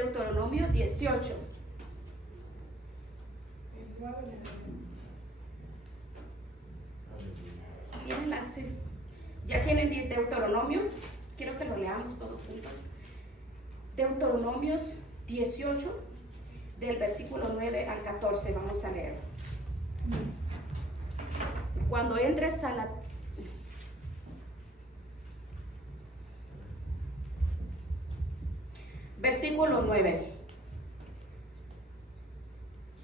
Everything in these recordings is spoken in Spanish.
Deuteronomio 18. ¿Tienen ya tienen Deuteronomio? Quiero que lo leamos todos juntos. Deuteronomios 18, del versículo 9 al 14, vamos a leer. Cuando entres a la... Versículo 9.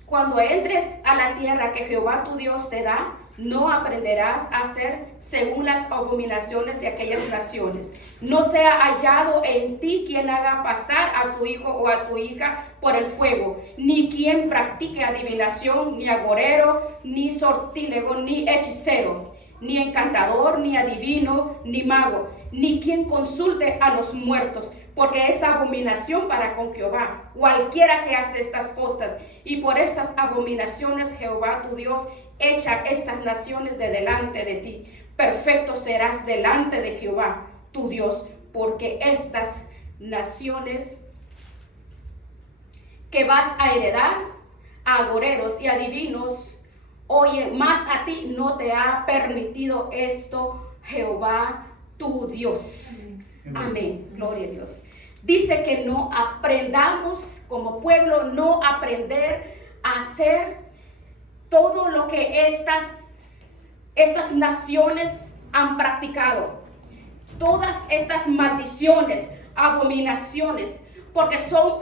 Cuando entres a la tierra que Jehová tu Dios te da, no aprenderás a hacer según las abominaciones de aquellas naciones. No sea hallado en ti quien haga pasar a su hijo o a su hija por el fuego, ni quien practique adivinación, ni agorero, ni sortílego, ni hechicero, ni encantador, ni adivino, ni mago, ni quien consulte a los muertos, porque es abominación para con Jehová cualquiera que hace estas cosas. Y por estas abominaciones Jehová tu Dios echa estas naciones de delante de ti. Perfecto serás delante de Jehová tu Dios, porque estas naciones que vas a heredar, a agoreros y adivinos, oye, más a ti no te ha permitido esto Jehová tu Dios. Amén. Gloria a Dios. Dice que no aprendamos como pueblo, no aprender a hacer todo lo que estas naciones han practicado. Todas estas maldiciones, abominaciones, porque son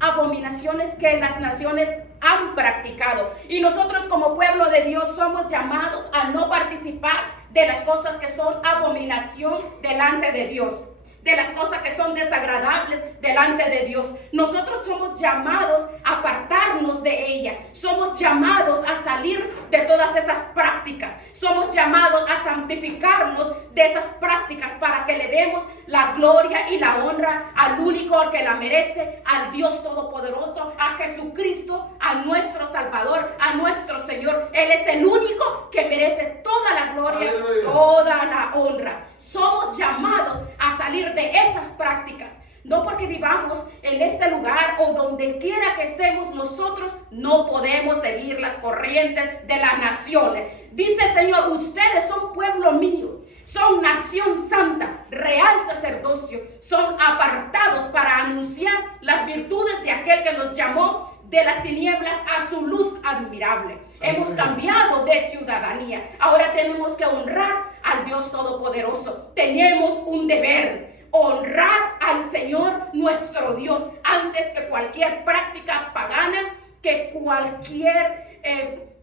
abominaciones que las naciones han practicado. Y nosotros como pueblo de Dios somos llamados a no participar de las cosas que son abominación delante de Dios, de las cosas que son desagradables delante de Dios. Nosotros somos llamados a apartarnos de ella. Somos llamados a salir de todas esas prácticas. Somos llamados a santificarnos de esas prácticas para que le demos la gloria y la honra al único que la merece, al Dios Todopoderoso, a Jesucristo, a nuestro Salvador, a nuestro Señor. Él es el único que merece toda la gloria, toda la honra. Somos llamados a salir de esas prácticas. No porque vivamos en este lugar o donde quiera que estemos, nosotros no podemos seguir las corrientes de las naciones. Dice el Señor, ustedes son pueblo mío, son nación santa, real sacerdocio, son apartados para anunciar las virtudes de aquel que nos llamó de las tinieblas a su luz admirable. Hemos cambiado de ciudadanía. Ahora tenemos que honrar al Dios Todopoderoso. Tenemos un deber: honrar al Señor nuestro Dios antes que cualquier práctica pagana, que cualquier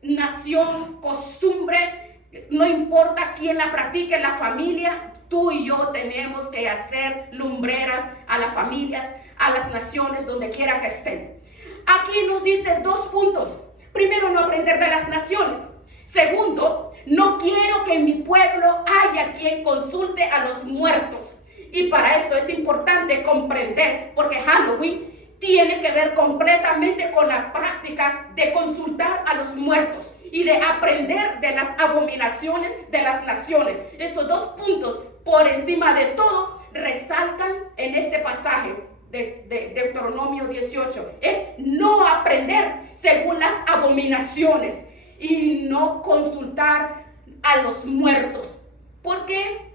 nación, costumbre, no importa quién la practique en la familia. Tú y yo tenemos que hacer lumbreras a las familias, a las naciones, donde quiera que estén. Aquí nos dice 2 puntos. Primero, no aprender de las naciones. Segundo, no quiero que en mi pueblo haya quien consulte a los muertos. Y para esto es importante comprender, porque Halloween tiene que ver completamente con la práctica de consultar a los muertos y de aprender de las abominaciones de las naciones. Estos 2 puntos, por encima de todo, resaltan en este pasaje de Deuteronomio 18. Es no aprender según las abominaciones y no consultar a los muertos. ¿Por qué?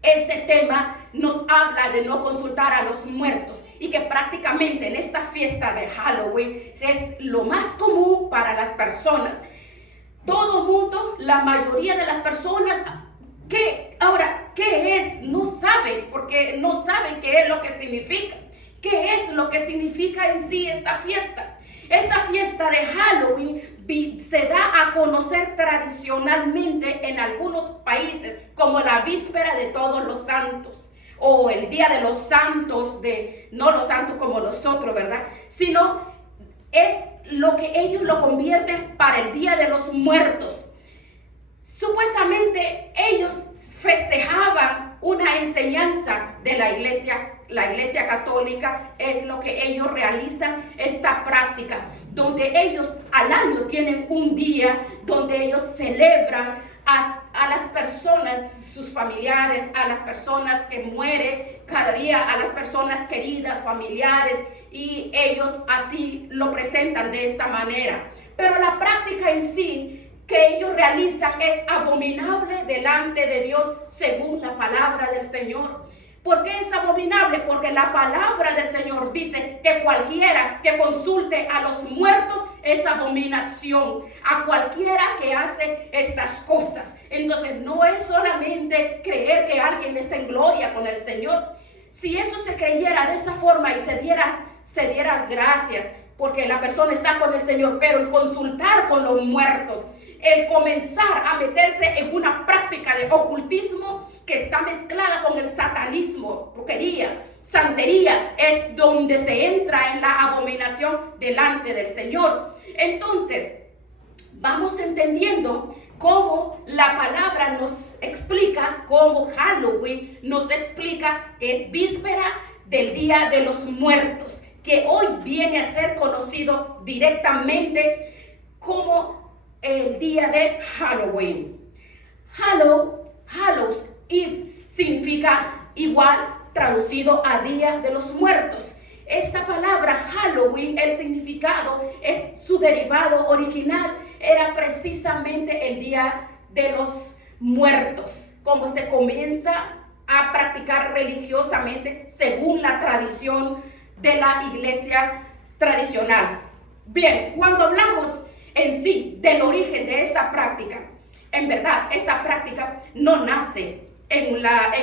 Este tema nos habla de no consultar a los muertos, y que prácticamente en esta fiesta de Halloween es lo más común para las personas. Todo mundo, la mayoría de las personas, ¿qué es? No saben, porque no saben qué es lo que significa. ¿Qué es lo que significa en sí esta fiesta? Esta fiesta de Halloween se da a conocer tradicionalmente en algunos países como la víspera de Todos los Santos, o el Día de los Santos, no los santos como nosotros, ¿verdad? Sino es lo que ellos lo convierten para el Día de los Muertos. Supuestamente ellos festejaban una enseñanza de la iglesia católica. Es lo que ellos realizan, esta práctica, donde ellos al año tienen un día donde ellos celebran a las personas personas, sus familiares, a las personas que mueren cada día, a las personas queridas, familiares, y ellos así lo presentan de esta manera. Pero la práctica en sí que ellos realizan es abominable delante de Dios según la palabra del Señor. ¿Por qué es abominable? Porque la palabra del Señor dice que cualquiera que consulte a los muertos es abominación. A cualquiera que hace estas cosas. Entonces no es solamente creer que alguien está en gloria con el Señor. Si eso se creyera de esa forma y se diera gracias porque la persona está con el Señor, pero el consultar con los muertos, el comenzar a meterse en una práctica de ocultismo que está mezclada con el satanismo, brujería, santería, es donde se entra en la abominación delante del Señor. Entonces, vamos entendiendo cómo la palabra nos explica, cómo Halloween nos explica que es víspera del Día de los Muertos, que hoy viene a ser conocido directamente como el día de Halloween. Hallows Eve significa igual traducido a Día de los Muertos. Esta palabra Halloween, el significado es su derivado original, era precisamente el Día de los Muertos, como se comienza a practicar religiosamente según la tradición de la iglesia tradicional. Bien, cuando hablamos en sí del origen de esta práctica, en verdad, esta práctica no nace en la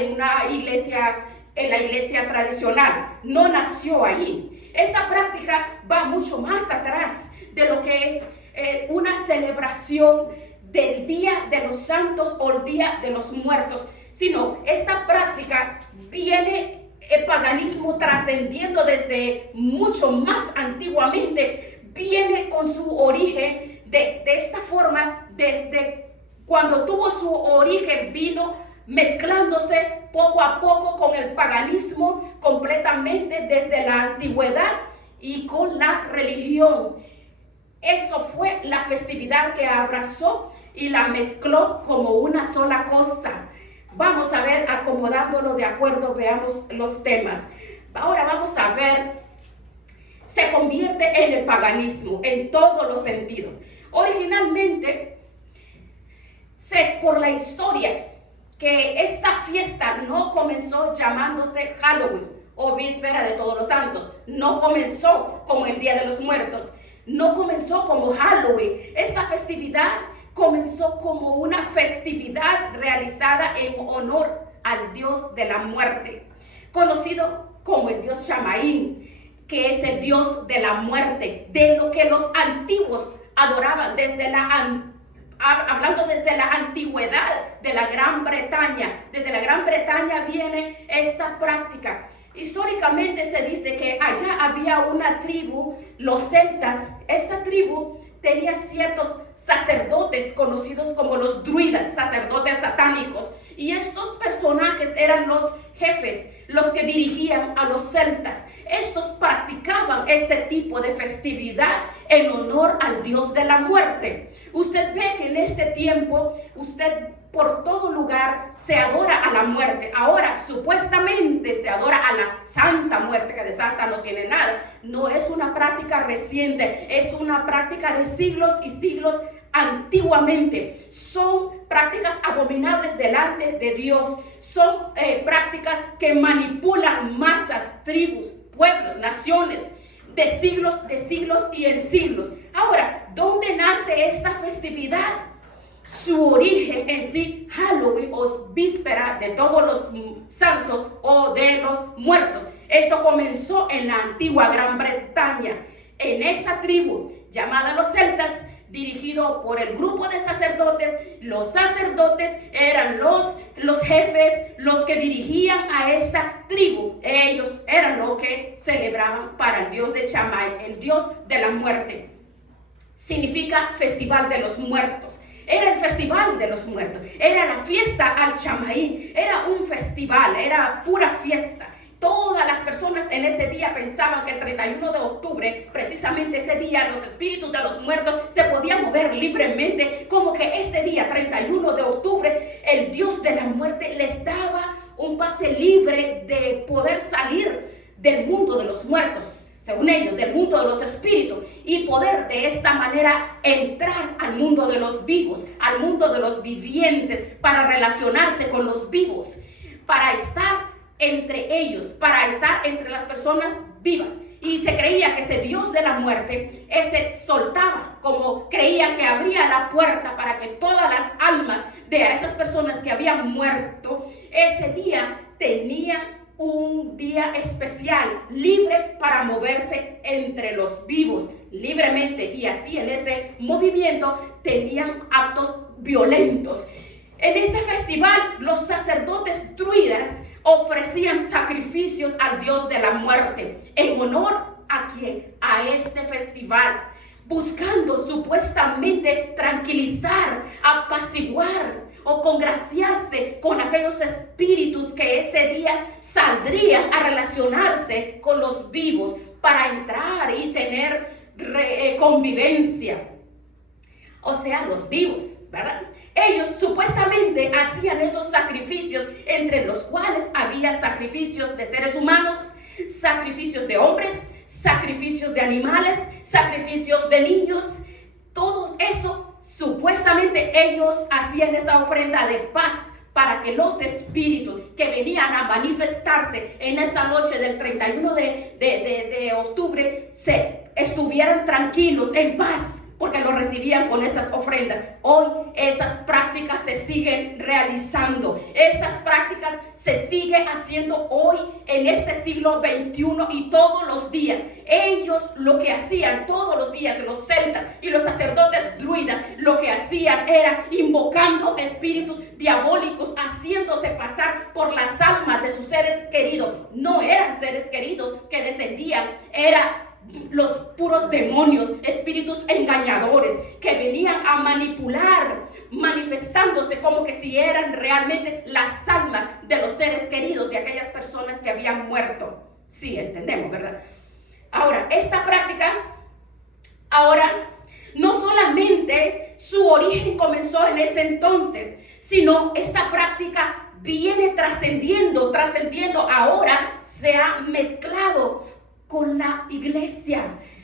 iglesia tradicional, no nació ahí. Esta práctica va mucho más atrás de lo que es una celebración del Día de los Santos o el Día de los Muertos, sino esta práctica viene el paganismo trascendiendo desde mucho más antiguamente, viene con su origen de esta forma, desde cuando tuvo su origen, vino mezclándose poco a poco con el paganismo completamente desde la antigüedad y con la religión. Eso fue la festividad que abrazó y la mezcló como una sola cosa. Vamos a ver, acomodándolo de acuerdo, veamos los temas. Ahora vamos a ver, se convierte en el paganismo en todos los sentidos. Originalmente, por la historia, que esta fiesta no comenzó llamándose Halloween o Víspera de Todos los Santos. No comenzó como el Día de los Muertos. No comenzó como Halloween. Esta festividad comenzó como una festividad realizada en honor al dios de la muerte, conocido como el dios Chamaín, que es el dios de la muerte, de lo que los antiguos adoraban hablando desde la antigüedad de la Gran Bretaña. Desde la Gran Bretaña viene esta práctica. Históricamente se dice que allá había una tribu, los celtas. Esta tribu tenía ciertos sacerdotes conocidos como los druidas, sacerdotes satánicos. Y estos personajes eran los jefes, los que dirigían a los celtas. Estos practicaban este tipo de festividad en honor al dios de la muerte. Usted ve que en este tiempo, por todo lugar se adora a la muerte. Ahora supuestamente se adora a la santa muerte, que de santa no tiene nada. No es una práctica reciente, es una práctica de siglos y siglos antiguamente. Son prácticas abominables delante de Dios. Son prácticas que manipulan masas, tribus, pueblos, naciones, de siglos y en siglos. Ahora, ¿dónde nace esta festividad? Su origen en sí, Halloween o víspera de todos los santos o de los muertos. Esto comenzó en la antigua Gran Bretaña, en esa tribu llamada los celtas, dirigido por el grupo de sacerdotes. Los sacerdotes eran los jefes, los que dirigían a esta tribu. Ellos eran los que celebraban para el dios de Chamaí, el dios de la muerte. Significa festival de los muertos. Era el festival de los muertos, era la fiesta al Chamaí, era un festival, era pura fiesta. Todas las personas en ese día pensaban que el 31 de octubre, precisamente ese día, los espíritus de los muertos se podían mover libremente, como que ese día, 31 de octubre, el el Dios de la muerte les daba un pase libre de poder salir del mundo de los muertos, según ellos, del mundo de los espíritus, y poder de esta manera entrar al mundo de los vivos, al mundo de los vivientes, para relacionarse con los vivos, para estar entre ellos, para estar entre las personas vivas. Y se creía que ese Dios de la muerte, ese soltaba, como creía que abría la puerta para que todas las almas de esas personas que habían muerto, ese día tenían un día especial, libre para moverse entre los vivos, libremente. Y así en ese movimiento tenían actos violentos. En este festival, los sacerdotes druidas ofrecían sacrificios al Dios de la muerte. ¿En honor a quién? A este festival, buscando supuestamente tranquilizar, apaciguar o congraciarse con aquellos espíritus que ese día saldrían a relacionarse con los vivos para entrar y tener convivencia. O sea, los vivos, ¿verdad? Ellos supuestamente hacían esos sacrificios, entre los cuales había sacrificios de seres humanos, sacrificios de hombres, sacrificios de animales, sacrificios de niños. Todo eso, supuestamente ellos hacían esa ofrenda de paz para que los espíritus que venían a manifestarse en esa noche del 31 de octubre estuvieran tranquilos, en paz, porque lo recibían con esas ofrendas. Hoy esas prácticas se siguen realizando. Estas prácticas se siguen haciendo hoy en este siglo XXI y todos los días. Ellos lo que hacían todos los días, los celtas y los sacerdotes druidas, lo que hacían era invocando espíritus diabólicos, haciéndose pasar por las almas de sus seres queridos. No eran seres queridos que descendían, era los puros demonios, espíritus engañadores que venían a manipular, manifestándose como que si eran realmente las almas de los seres queridos de aquellas personas que habían muerto. Sí, entendemos, ¿verdad? Ahora, esta práctica, no solamente su origen comenzó en ese entonces, sino esta práctica viene trascendiendo ahora, se ha mezclado con la iglesia.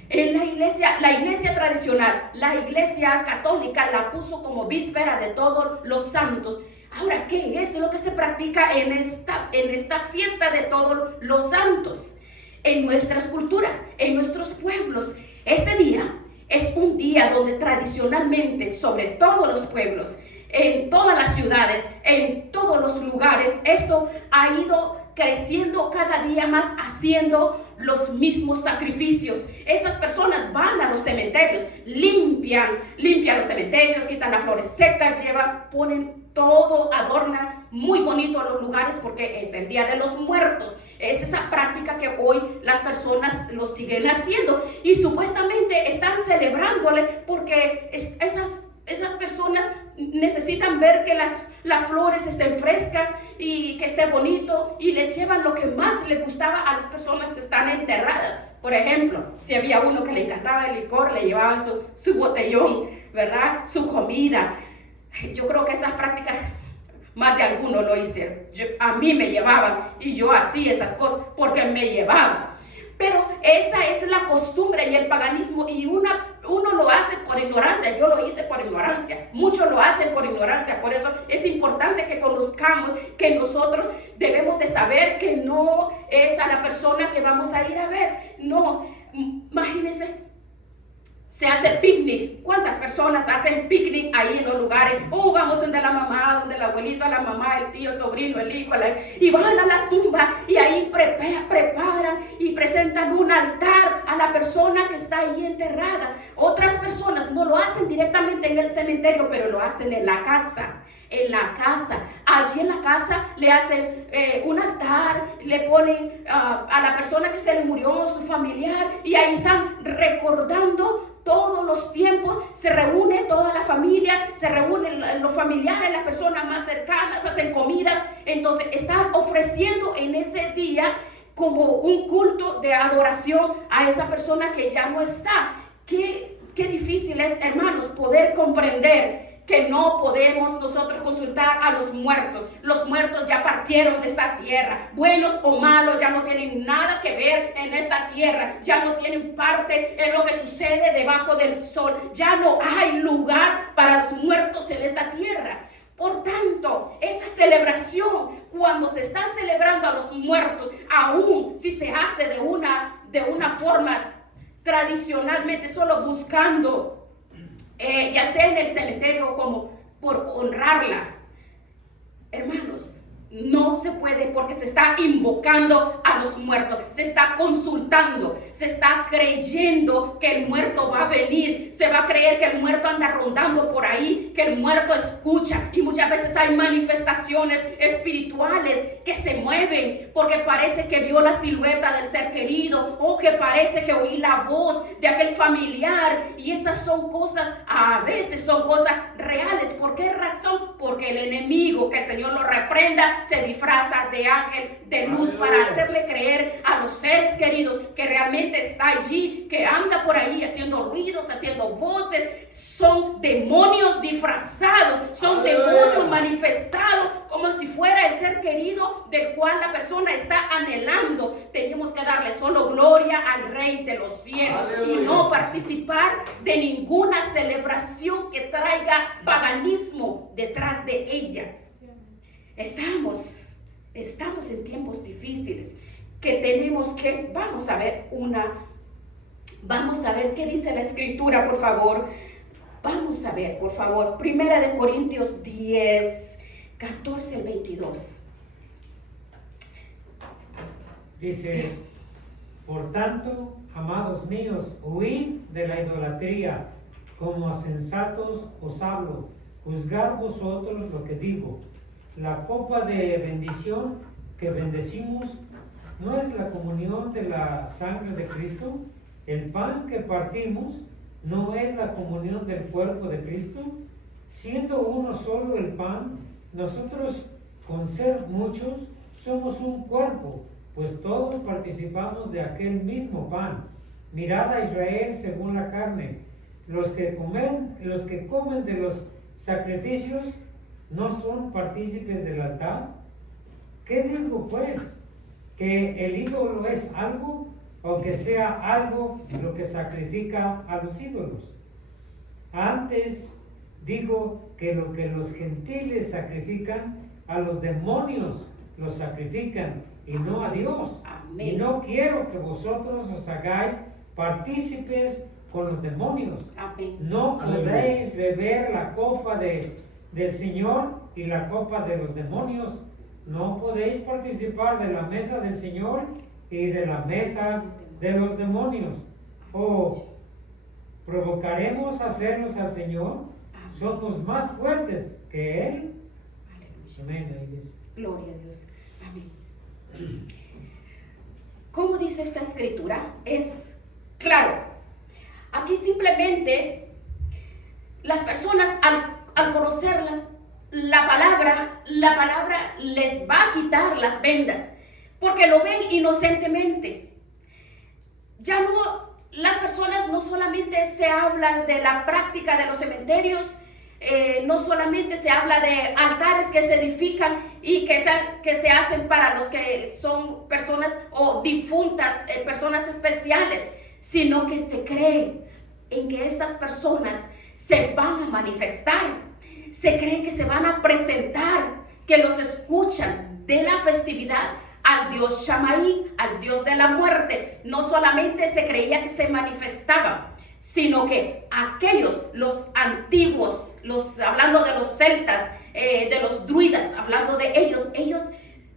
En la iglesia tradicional, la iglesia católica la puso como víspera de todos los santos. Ahora, ¿qué es lo que se practica en esta fiesta de todos los santos? En nuestras culturas, en nuestros pueblos, este día es un día donde tradicionalmente, sobre todos los pueblos, en todas las ciudades, en todos los lugares, esto ha ido creciendo cada día más, haciendo los mismos sacrificios. Estas personas van a los cementerios, limpian los cementerios, quitan las flores secas, ponen todo, adornan muy bonito los lugares porque es el Día de los Muertos. Es esa práctica que hoy las personas lo siguen haciendo y supuestamente están celebrándole porque esas personas necesitan ver que las flores estén frescas y que esté bonito, y les llevan lo que más les gustaba a las personas que están enterradas. Por ejemplo, si había uno que le encantaba el licor, le llevaban su botellón, ¿verdad? Su comida. Yo creo que esas prácticas más de alguno lo hice. A mí me llevaban y yo hacía esas cosas porque me llevaban. Pero esa es la costumbre y el paganismo, y uno lo hace por ignorancia. Yo lo hice por ignorancia, muchos lo hacen por ignorancia. Por eso es importante que conozcamos que nosotros debemos de saber que no es a la persona que vamos a ir a ver. No, imagínense, se hace picnic. ¿Cuántas personas hacen picnic ahí en los lugares? Vamos donde la mamá, donde el abuelito, la mamá, el tío, el sobrino, el hijo, y van a la tumba y ahí preparan y presentan un altar a la persona que está ahí enterrada. Otras personas no lo hacen directamente en el cementerio, pero lo hacen en la casa. Allí en la casa le hacen un altar, le ponen a la persona que se le murió, su familiar, y ahí están recordando todos los tiempos. Se reúne toda la familia, se reúnen los familiares, las personas más cercanas, hacen comidas. Entonces están ofreciendo en ese día como un culto de adoración a esa persona que ya no está. Qué difícil es, hermanos, poder comprender que no podemos nosotros consultar a los muertos. Los muertos ya partieron de esta tierra. Buenos o malos ya no tienen nada que ver en esta tierra. Ya no tienen parte en lo que sucede debajo del sol. Ya no hay lugar para los muertos en esta tierra. Por tanto, esa celebración, cuando se está celebrando a los muertos, aún si se hace de una forma tradicionalmente, solo buscando, ya sea en el cementerio como por honrarla, hermanos, no se puede, porque se está invocando a los muertos, se está consultando, se está creyendo que el muerto va a venir, se va a creer que el muerto anda rondando por ahí, que el muerto escucha, y muchas veces hay manifestaciones espirituales que se mueven porque parece que vio la silueta del ser querido, o que parece que oí la voz de aquel familiar, y esas son cosas, a veces son cosas reales. ¿Por qué razón? Porque el enemigo, que el Señor lo reprenda, se disfraza de ángel de luz para hacerle creer a los seres queridos que realmente está allí, que anda por ahí haciendo ruidos, haciendo voces. Son demonios disfrazados, son demonios manifestados como si fuera el ser querido del cual la persona está anhelando. Tenemos que darle solo gloria al Rey de los cielos y no participar de ninguna celebración que traiga paganismo detrás de ella. Estamos en tiempos difíciles que tenemos que, vamos a ver qué dice la escritura, por favor. Vamos a ver, por favor, 1 Corintios 10, 14 al 22. Dice: por tanto, amados míos, huid de la idolatría. Como a sensatos os hablo, juzgad vosotros lo que digo. La copa de bendición que bendecimos, ¿no es la comunión de la sangre de Cristo? El pan que partimos, ¿no es la comunión del cuerpo de Cristo? Siendo uno solo el pan, nosotros, con ser muchos, somos un cuerpo, pues todos participamos de aquel mismo pan. Mirad a Israel según la carne. Los que comen de los sacrificios, ¿no son partícipes del altar? ¿Qué digo pues? ¿Que el ídolo es algo, o que sea algo lo que sacrifica a los ídolos? Antes digo que lo que los gentiles sacrifican, a los demonios los sacrifican, y no a Dios. Amén. Y no quiero que vosotros os hagáis partícipes con los demonios. Amén. No podéis beber la copa del Señor y la copa de los demonios. No podéis participar de la mesa del Señor y de la mesa de los demonios. ¿O provocaremos hacernos al Señor? Somos más fuertes que Él. Amén. Gloria a Dios. Amén. ¿Cómo dice esta escritura? Es claro. Aquí simplemente las personas al conocer la palabra les va a quitar las vendas, porque lo ven inocentemente. Ya no, las personas no solamente se habla de la práctica de los cementerios, no solamente se habla de altares que se edifican y que se hacen para los que son personas o difuntas, personas especiales, sino que se cree en que estas personas se van a manifestar, se cree que se van a presentar, que los escuchan de la festividad al Dios Shamaí, al Dios de la muerte. No solamente se creía que se manifestaban, sino que aquellos, los antiguos, hablando de los celtas, de los druidas, hablando de ellos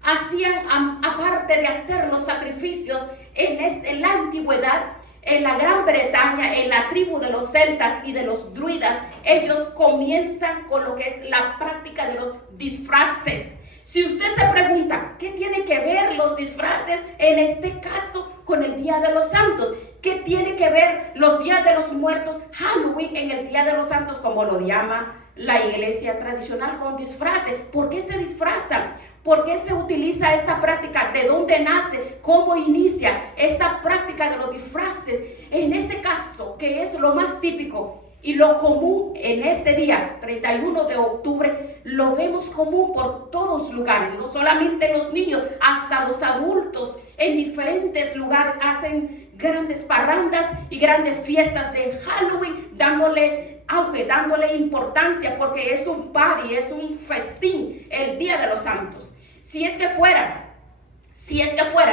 hacían, aparte de hacer los sacrificios en la antigüedad, en la Gran Bretaña, en la tribu de los celtas y de los druidas, ellos comienzan con lo que es la práctica de los disfraces. Si usted se pregunta, ¿qué tiene que ver los disfraces en este caso con el Día de los Santos? ¿Qué tiene que ver los días de los muertos, Halloween, en el Día de los Santos, como lo llama la iglesia tradicional, con disfraces? ¿Por qué se disfrazan? ¿Por qué se utiliza esta práctica? ¿De dónde nace? ¿Cómo inicia esta práctica de los disfraces? En este caso, que es lo más típico, Y lo común en este día, 31 de octubre, lo vemos común por todos lugares, no solamente los niños, hasta los adultos en diferentes lugares hacen grandes parrandas y grandes fiestas de Halloween, dándole auge, dándole importancia, porque es un party, es un festín, el Día de los Santos. Si es que fuera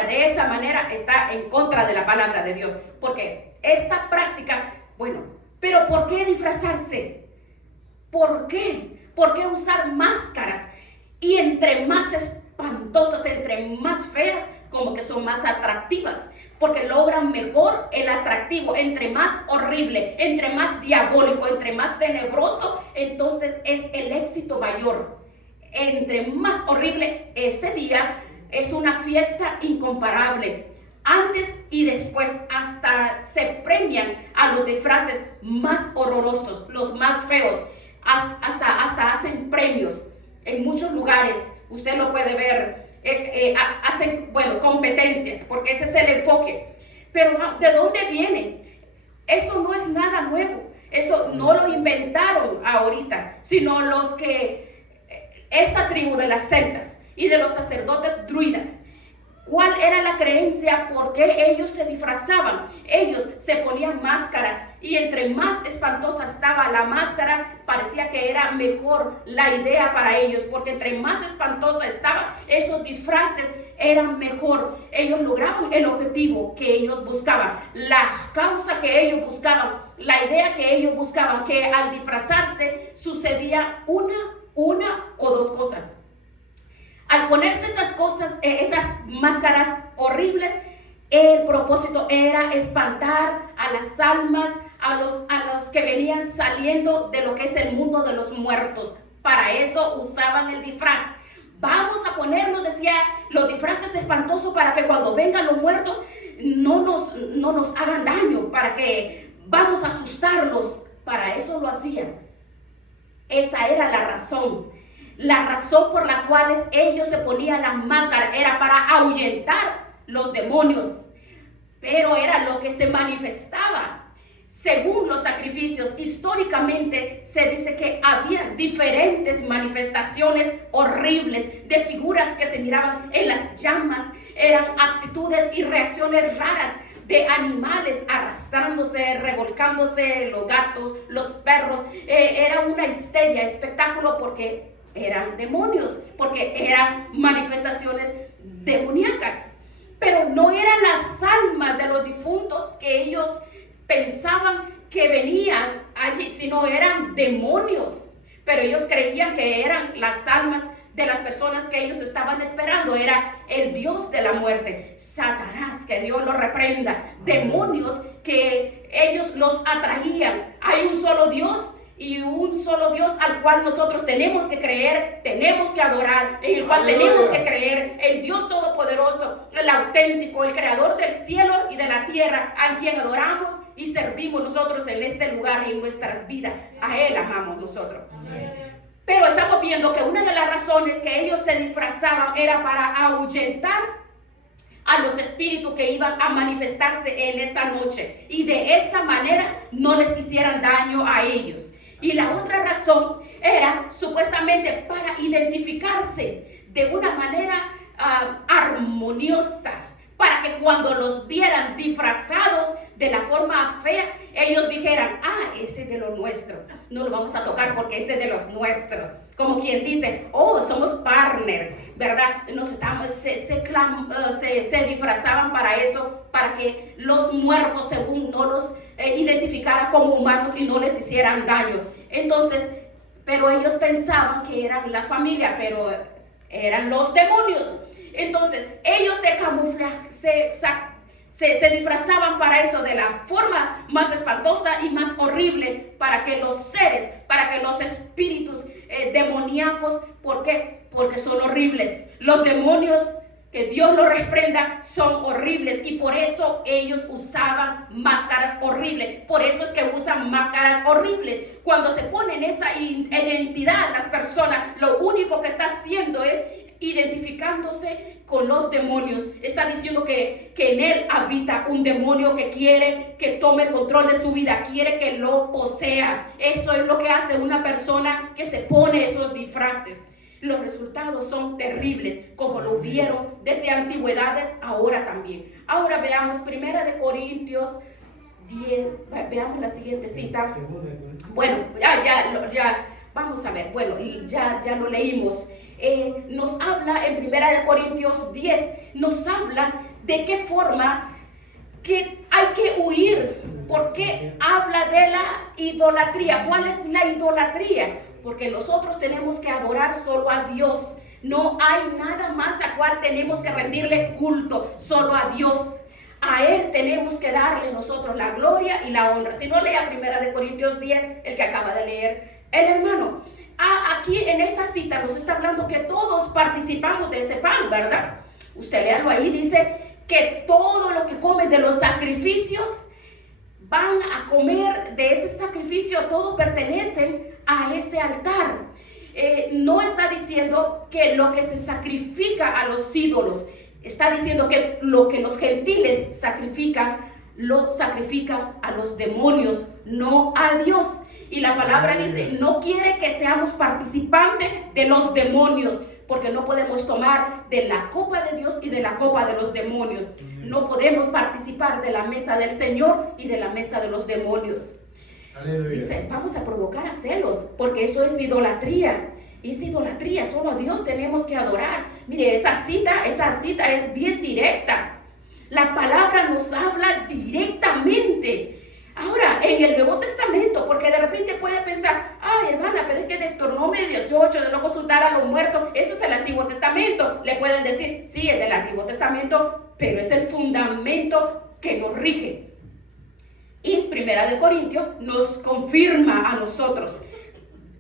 de esa manera, está en contra de la palabra de Dios, porque esta práctica, bueno, pero ¿por qué disfrazarse? ¿Por qué? ¿Por qué usar máscaras? Y entre más espantosas, entre más feas, como que son más atractivas, porque logran mejor el atractivo. Entre más horrible, entre más diabólico, entre más tenebroso, entonces es el éxito mayor. Entre más horrible, este día es una fiesta incomparable. Antes y después hasta se premian a los disfraces más horrorosos, los más feos. Hasta hacen premios en muchos lugares. Usted lo puede ver. Hacen, bueno, competencias, porque ese es el enfoque. Pero ¿de dónde viene? Esto no es nada nuevo. Esto no lo inventaron ahorita, sino esta tribu de las celtas y de los sacerdotes druidas. ¿Cuál era la creencia? ¿Por qué ellos se disfrazaban? Ellos se ponían máscaras, y entre más espantosa estaba la máscara, parecía que era mejor la idea para ellos, porque entre más espantosa estaba, esos disfraces eran mejor. Ellos lograban el objetivo que ellos buscaban, la causa que ellos buscaban, la idea que ellos buscaban, que al disfrazarse sucedía una o dos cosas. Al ponerse esas cosas, esas máscaras horribles, el propósito era espantar a las almas, a los que venían saliendo de lo que es el mundo de los muertos. Para eso usaban el disfraz. Vamos a ponernos, decía, los disfraces espantosos para que cuando vengan los muertos no nos hagan daño, para que vamos a asustarlos. Para eso lo hacían. Esa era la razón. La razón por la cual ellos se ponían las máscaras era para ahuyentar los demonios, pero era lo que se manifestaba. Según los sacrificios, históricamente se dice que había diferentes manifestaciones horribles de figuras que se miraban en las llamas. Eran actitudes y reacciones raras de animales arrastrándose, revolcándose, los gatos, los perros. Era una histeria, espectáculo, porque eran demonios, porque eran manifestaciones demoníacas. Pero no eran las almas de los difuntos que ellos pensaban que venían allí, sino eran demonios. Pero ellos creían que eran las almas de las personas que ellos estaban esperando. Era el Dios de la muerte, Satanás, que Dios lo reprenda. Demonios que ellos los atraían. Hay un solo Dios, y un solo Dios al cual nosotros tenemos que creer, tenemos que adorar, en el cual tenemos que creer, el Dios todopoderoso, el auténtico, el creador del cielo y de la tierra, a quien adoramos y servimos nosotros en este lugar y en nuestras vidas. A Él amamos nosotros. Pero estamos viendo que una de las razones que ellos se disfrazaban era para ahuyentar a los espíritus que iban a manifestarse en esa noche, y de esa manera no les hicieran daño a ellos. Y la otra razón era supuestamente para identificarse de una manera armoniosa, para que cuando los vieran disfrazados de la forma fea, ellos dijeran: este es de lo nuestro, no lo vamos a tocar porque este es de los nuestros. Como quien dice: somos partner, ¿verdad? Se disfrazaban para eso, para que los muertos, según, no los identificara como humanos y no les hicieran daño. Entonces, pero ellos pensaban que eran las familias, pero eran los demonios. Entonces, ellos se camuflaban, se disfrazaban para eso, de la forma más espantosa y más horrible, para que los seres, para que los espíritus demoníacos, ¿por qué? Porque son horribles. Los demonios, que Dios los reprenda, son horribles, y por eso ellos usaban máscaras horribles. Por eso es que usan máscaras horribles. Cuando se ponen esa identidad, las personas lo único que está haciendo es identificándose con los demonios. Está diciendo que en él habita un demonio que quiere que tome el control de su vida, quiere que lo posea. Eso es lo que hace una persona que se pone esos disfraces. Los resultados son terribles, como lo vieron desde antigüedades, ahora también. Ahora veamos 1 Corintios 10, veamos la siguiente cita. Bueno, ya, vamos a ver, bueno, ya lo leímos. Nos habla en 1 Corintios 10, nos habla de qué forma que hay que huir, porque habla de la idolatría. ¿Cuál es la idolatría? Porque nosotros tenemos que adorar solo a Dios. No hay nada más a cual tenemos que rendirle culto, solo a Dios. A Él tenemos que darle nosotros la gloria y la honra. Si no, lea 1 Corintios 10, el que acaba de leer el hermano. Aquí en esta cita nos está hablando que todos participamos de ese pan, ¿verdad? Usted léalo ahí, dice que todo lo que comen de los sacrificios van a comer de ese sacrificio, todo pertenece a ese altar. No está diciendo que lo que se sacrifica a los ídolos, está diciendo que lo que los gentiles sacrifican, lo sacrifican a los demonios, no a Dios. Y la palabra dice, no quiere que seamos participantes de los demonios, porque no podemos tomar de la copa de Dios y de la copa de los demonios. No podemos participar de la mesa del Señor y de la mesa de los demonios. Aleluya. Dice, vamos a provocar a celos, porque eso es idolatría. Es idolatría, solo a Dios tenemos que adorar. Mire, esa cita es bien directa. La palabra nos habla directamente. Ahora, en el Nuevo Testamento, porque de repente puede pensar, ay hermana, pero es que Deuteronomio 18, de no consultar a los muertos, eso es el Antiguo Testamento. Le pueden decir, sí, es del Antiguo Testamento, pero es el fundamento que nos rige. Y 1 Corintios nos confirma a nosotros.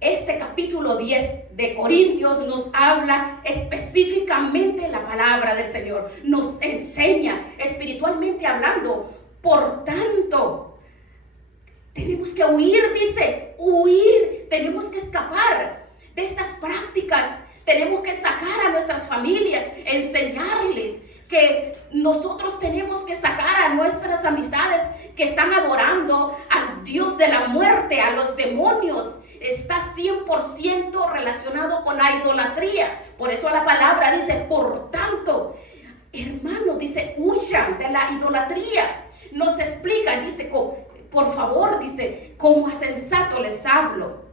Este capítulo 10 de Corintios nos habla específicamente la palabra del Señor. Nos enseña espiritualmente hablando. Por tanto, tenemos que huir, dice, huir. Tenemos que escapar de estas prácticas. Tenemos que sacar a nuestras familias, enseñarles que nosotros tenemos que sacar a nuestras amistades que están adorando al Dios de la muerte, a los demonios. Está 100% relacionado con la idolatría. Por eso la palabra dice, por tanto, hermanos, dice, huyan de la idolatría. Nos explica, dice, por favor, dice, como a sensato les hablo.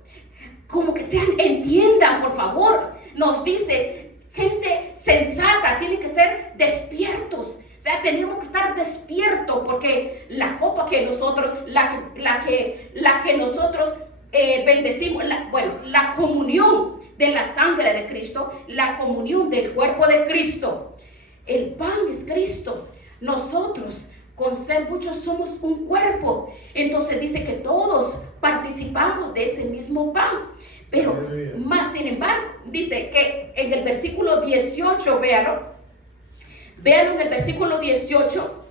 Como que entiendan, por favor. Nos dice, gente sensata, tiene que ser despiertos. O sea, tenemos que estar despiertos, porque la copa que nosotros, la que nosotros bendecimos, la comunión de la sangre de Cristo, la comunión del cuerpo de Cristo. El pan es Cristo. Nosotros, con ser muchos, somos un cuerpo. Entonces dice que todos participamos de ese mismo pan. Pero más sin embargo, dice que en el versículo 18, véanlo en el versículo 18,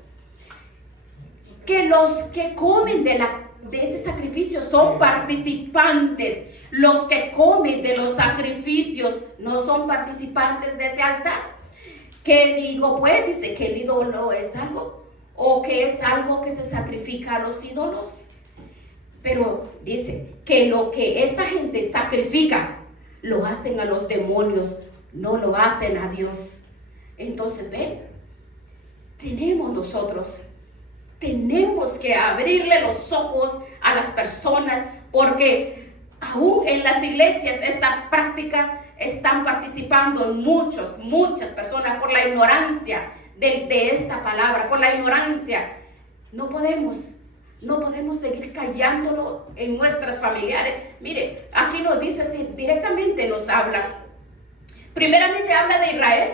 que los que comen de ese sacrificio son participantes. Los que comen de los sacrificios no son participantes de ese altar. ¿Qué digo pues? Dice que el ídolo es algo, o que es algo que se sacrifica a los ídolos. Pero dice que lo que esta gente sacrifica lo hacen a los demonios, no lo hacen a Dios. Entonces, ven, tenemos que abrirle los ojos a las personas, porque aún en las iglesias estas prácticas están participando en muchas personas por la ignorancia de esta palabra, por la ignorancia. No podemos seguir callándolo en nuestras familiares. Mire, aquí nos dice, si directamente nos habla. Primeramente habla de Israel.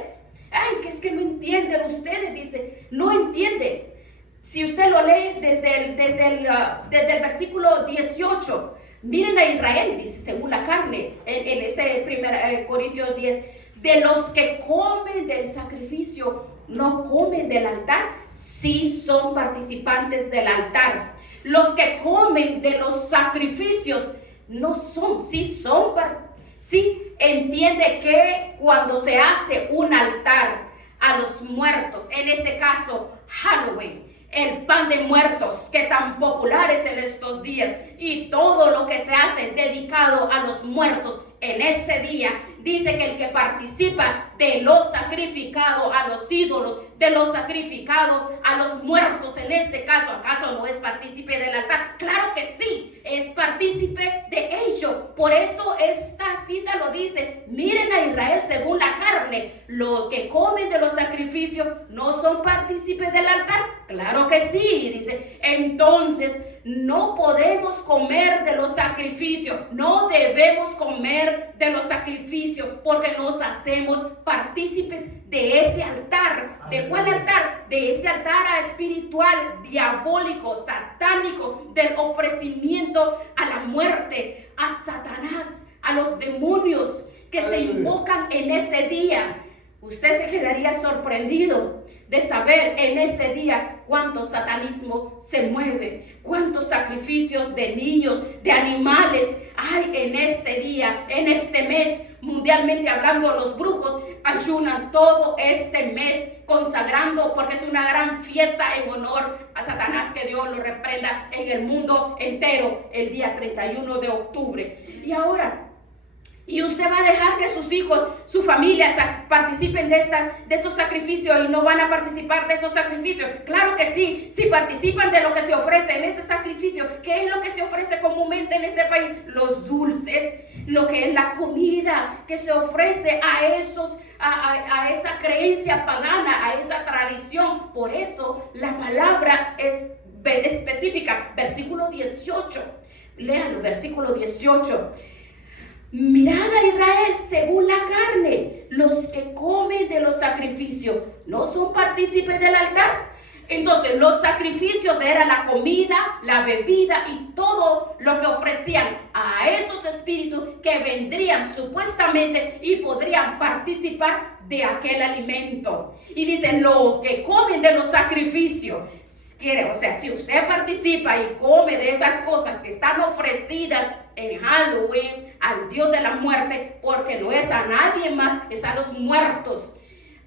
Ay, que es que no entienden ustedes, dice, no entiende. Si usted lo lee desde el versículo 18, miren a Israel, dice, según la carne, en este 1 Corintios 10, de los que comen del sacrificio, no comen del altar, sí son participantes del altar. Los que comen de los sacrificios, no son, sí Sí, entiende que cuando se hace un altar a los muertos, en este caso Halloween, el pan de muertos que tan popular es en estos días, y todo lo que se hace dedicado a los muertos en ese día, dice que el que participa de lo sacrificado a los ídolos, de lo sacrificado a los muertos, en este caso, ¿acaso no es partícipe del altar? Claro que sí, es partícipe de ello. Por eso esta cita lo dice: miren a Israel según la carne, lo que comen de los sacrificios no son partícipes del altar. Claro que sí, dice. Entonces no podemos comer de los sacrificios, no debemos comer de los sacrificios, porque nos hacemos partícipes de ese altar. ¿De cuál altar? De ese altar espiritual, diabólico, satánico, del ofrecimiento a la muerte, a Satanás, a los demonios que se invocan en ese día. Usted se quedaría sorprendido de saber en ese día cuánto satanismo se mueve, cuántos sacrificios de niños, de animales hay en este día, en este mes. Mundialmente hablando, los brujos ayunan todo este mes consagrando, porque es una gran fiesta en honor a Satanás, que Dios lo reprenda en el mundo entero el día 31 de octubre. Y ahora, ¿y usted va a dejar que sus hijos, su familia participen de estos sacrificios y no van a participar de esos sacrificios? Claro que sí, si participan de lo que se ofrece en ese sacrificio. ¿Qué es lo que se ofrece comúnmente en este país? Los dulces, lo que es la comida que se ofrece a esa creencia pagana, a esa tradición. Por eso la palabra es específica. Versículo 18, léanlo, versículo 18. Mirad a Israel según la carne, los que comen de los sacrificios no son partícipes del altar. Entonces los sacrificios eran la comida, la bebida y todo lo que ofrecían a esos espíritus que vendrían supuestamente y podrían participar de aquel alimento. Y dicen, lo que comen de los sacrificios, o sea, si usted participa y come de esas cosas que están ofrecidas en Halloween al Dios de la muerte, porque no es a nadie más, es a los muertos,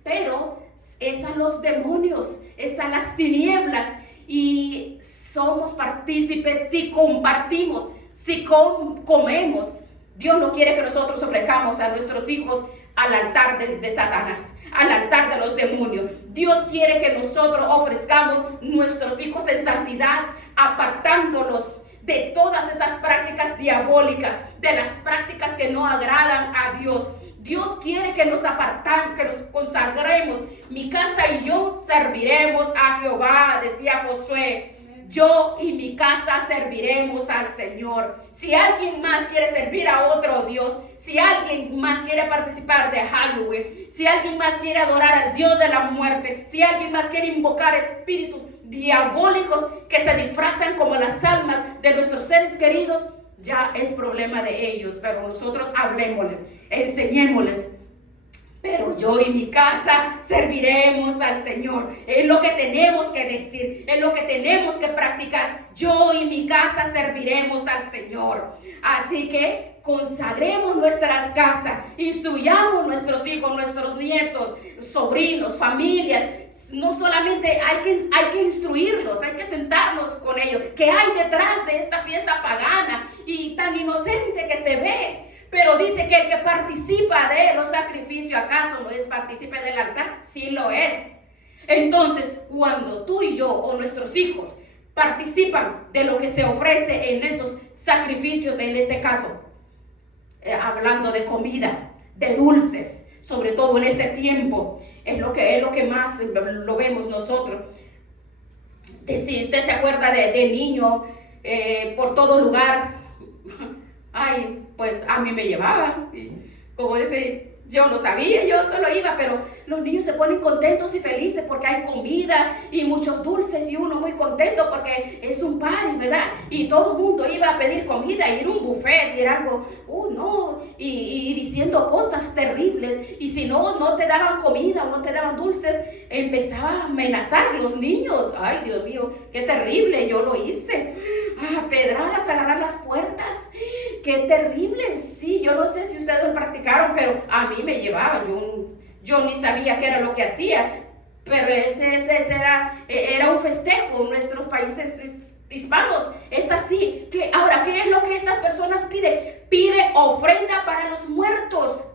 pero es a los demonios, es a las tinieblas, y somos partícipes si compartimos, si comemos. Dios no quiere que nosotros ofrezcamos a nuestros hijos al altar de Satanás, al altar de los demonios. Dios quiere que nosotros ofrezcamos nuestros hijos en santidad, apartándolos de todas esas prácticas diabólicas, de las prácticas que no agradan a Dios. Dios quiere que nos apartamos, que nos consagremos. Mi casa y yo serviremos a Jehová, decía Josué. Yo y mi casa serviremos al Señor. Si alguien más quiere servir a otro Dios, si alguien más quiere participar de Halloween, si alguien más quiere adorar al Dios de la muerte, si alguien más quiere invocar espíritus diabólicos que se disfrazan como las almas de nuestros seres queridos, ya es problema de ellos, pero nosotros hablemosles, enseñémosles. Pero yo y mi casa serviremos al Señor. Es lo que tenemos que decir, es lo que tenemos que practicar. Yo y mi casa serviremos al Señor. Así que consagremos nuestras casas, instruyamos nuestros hijos, nuestros nietos, sobrinos, familias. No solamente hay que instruirlos, hay que sentarnos con ellos. ¿Qué hay detrás de esta fiesta pagana y tan inocente que se ve? Pero dice que el que participa de los sacrificios, ¿acaso no es partícipe del altar? Sí lo es. Entonces, cuando tú y yo o nuestros hijos participan de lo que se ofrece en esos sacrificios, en este caso, hablando de comida, de dulces, sobre todo en este tiempo, es lo que más lo vemos nosotros. Si usted se acuerda de niño, por todo lugar, ay, pues a mí me llevaban, como dice, yo no sabía, yo solo iba, pero los niños se ponen contentos y felices porque hay comida y muchos dulces, y uno muy contento porque es un party, ¿verdad? Y todo el mundo iba a pedir comida, ir a un buffet, ir algo, no, y diciendo cosas terribles, y si no te daban comida o no te daban dulces, empezaba a amenazar los niños. Ay, Dios mío, qué terrible, yo lo hice. Pedradas, agarrar las puertas, qué terrible. Sí, yo no sé si ustedes lo practicaron, pero a mí me llevaban. Yo ni sabía qué era lo que hacía, pero ese era un festejo en nuestros países hispanos. Es así. Ahora, ¿qué es lo que estas personas piden? Pide ofrenda para los muertos.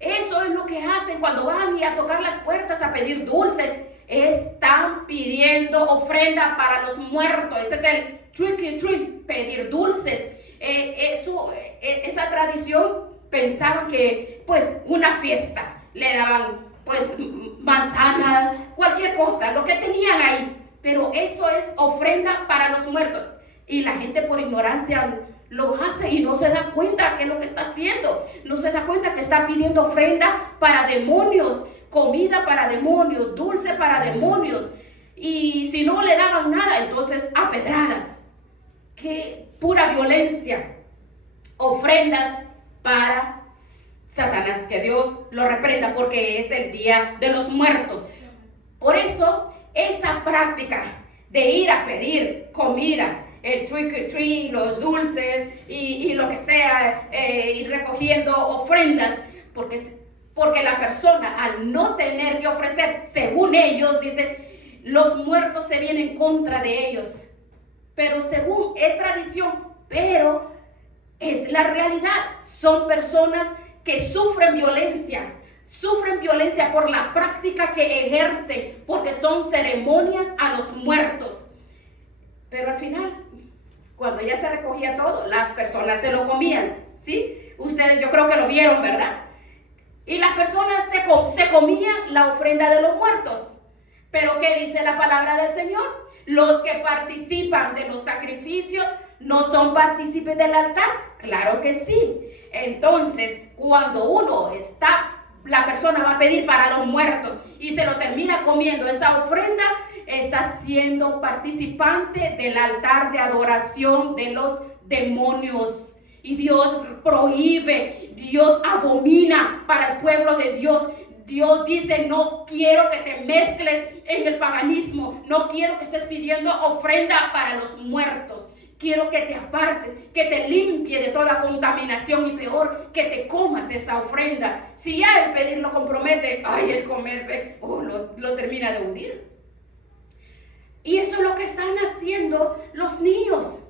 Eso es lo que hacen cuando van y a tocar las puertas a pedir dulces. Están pidiendo ofrenda para los muertos. Ese es el trick or treat, pedir dulces. Esa tradición pensaban que pues una fiesta, le daban pues manzanas, cualquier cosa, lo que tenían ahí. Pero eso es ofrenda para los muertos. Y la gente por ignorancia lo hace y no se da cuenta qué es lo que está haciendo. No se da cuenta que está pidiendo ofrenda para demonios, comida para demonios, dulce para demonios. Y si no le daban nada, entonces a pedradas. Qué pura violencia. Ofrendas para Satanás, que Dios lo reprenda, porque es el día de los muertos. Por eso, esa práctica de ir a pedir comida, el trick or treat, los dulces y lo que sea, ir recogiendo ofrendas, porque la persona, al no tener que ofrecer, según ellos, dice, los muertos se vienen en contra de ellos. Pero según es tradición, pero es la realidad. Son personas que sufren violencia por la práctica que ejercen, porque son ceremonias a los muertos. Pero al final, cuando ya se recogía todo, las personas se lo comían, ¿sí? Ustedes yo creo que lo vieron, ¿verdad? Y las personas se comían la ofrenda de los muertos. Pero ¿qué dice la palabra del Señor? Los que participan de los sacrificios no son partícipes del altar. Claro que sí. Entonces, cuando la persona va a pedir para los muertos y se lo termina comiendo esa ofrenda, está siendo participante del altar de adoración de los demonios. Y Dios prohíbe, Dios abomina para el pueblo de Dios. Dios dice, no quiero que te mezcles en el paganismo, no quiero que estés pidiendo ofrenda para los muertos. Quiero que te apartes, que te limpie de toda contaminación y peor, que te comas esa ofrenda. Si ya el pedir lo compromete, el comerse lo termina de hundir. Y eso es lo que están haciendo los niños.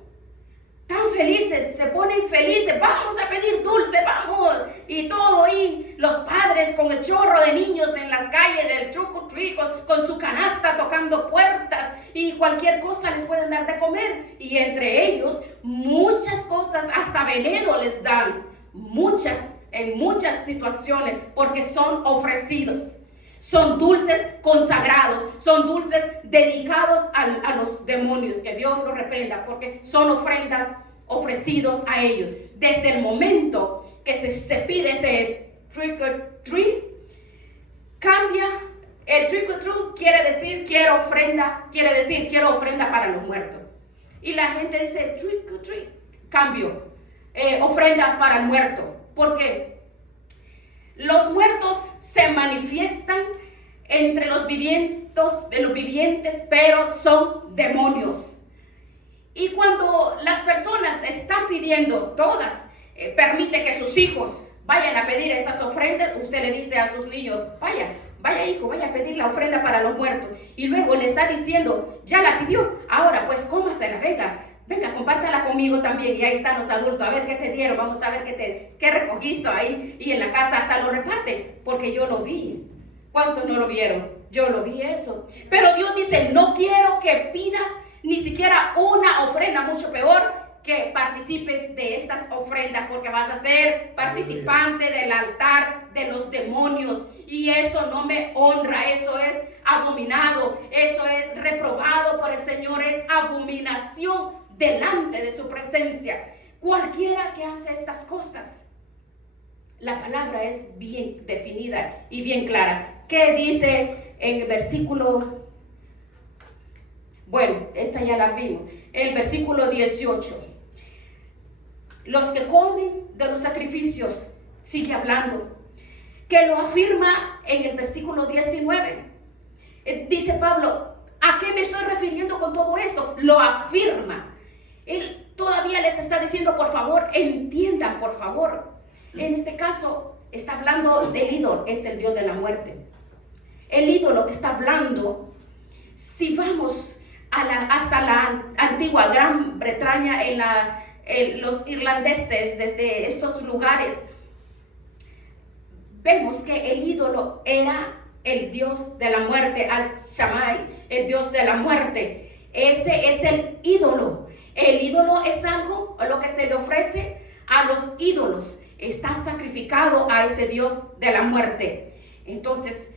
Tan felices, se ponen felices, vamos a pedir dulce, vamos. Y todo ahí, los padres con el chorro de niños en las calles del trick or treat, con su canasta tocando puertas y cualquier cosa les pueden dar de comer. Y entre ellos, muchas cosas, hasta veneno les dan, en muchas situaciones, porque son ofrecidos. Son dulces consagrados, son dulces dedicados a los demonios, que Dios los reprenda, porque son ofrendas ofrecidos a ellos. Desde el momento que se pide ese trick or treat, cambia. El trick or treat quiere decir quiero ofrenda para los muertos. Y la gente dice trick or treat, cambio, ofrenda para el muerto. ¿Por qué? Los muertos se manifiestan entre los vivientes, pero son demonios. Y cuando las personas están pidiendo, permite que sus hijos vayan a pedir esas ofrendas, usted le dice a sus niños, vaya hijo, vaya a pedir la ofrenda para los muertos. Y luego le está diciendo, ya la pidió, ahora pues cómasela, venga, compártela conmigo también. Y ahí están los adultos, a ver qué te dieron, vamos a ver qué recogiste ahí. Y en la casa hasta lo reparte, porque yo lo vi. ¿Cuántos no lo vieron? Yo lo vi eso. Pero Dios dice, no quiero que pidas ni siquiera una ofrenda, mucho peor que participes de estas ofrendas, porque vas a ser participante del altar de los demonios. Y eso no me honra, eso es abominado, eso es reprobado por el Señor, es abominación delante de su presencia. Cualquiera que hace estas cosas, la palabra es bien definida y bien clara. ¿Qué dice en el versículo? Bueno, esta ya la vimos. El versículo 18. Los que comen de los sacrificios, sigue hablando, que lo afirma en el versículo 19. Dice Pablo, ¿a qué me estoy refiriendo con todo esto? Lo afirma. todavía les está diciendo, por favor, entiendan, por favor. En este caso, está hablando del ídolo, es el Dios de la muerte. El ídolo que está hablando, si vamos hasta la antigua Gran Bretaña, los irlandeses, desde estos lugares, vemos que el ídolo era el Dios de la muerte, Al-Shammai, el Dios de la muerte. Ese es el ídolo. El ídolo es algo a lo que se le ofrece a los ídolos. Está sacrificado a ese Dios de la muerte. Entonces,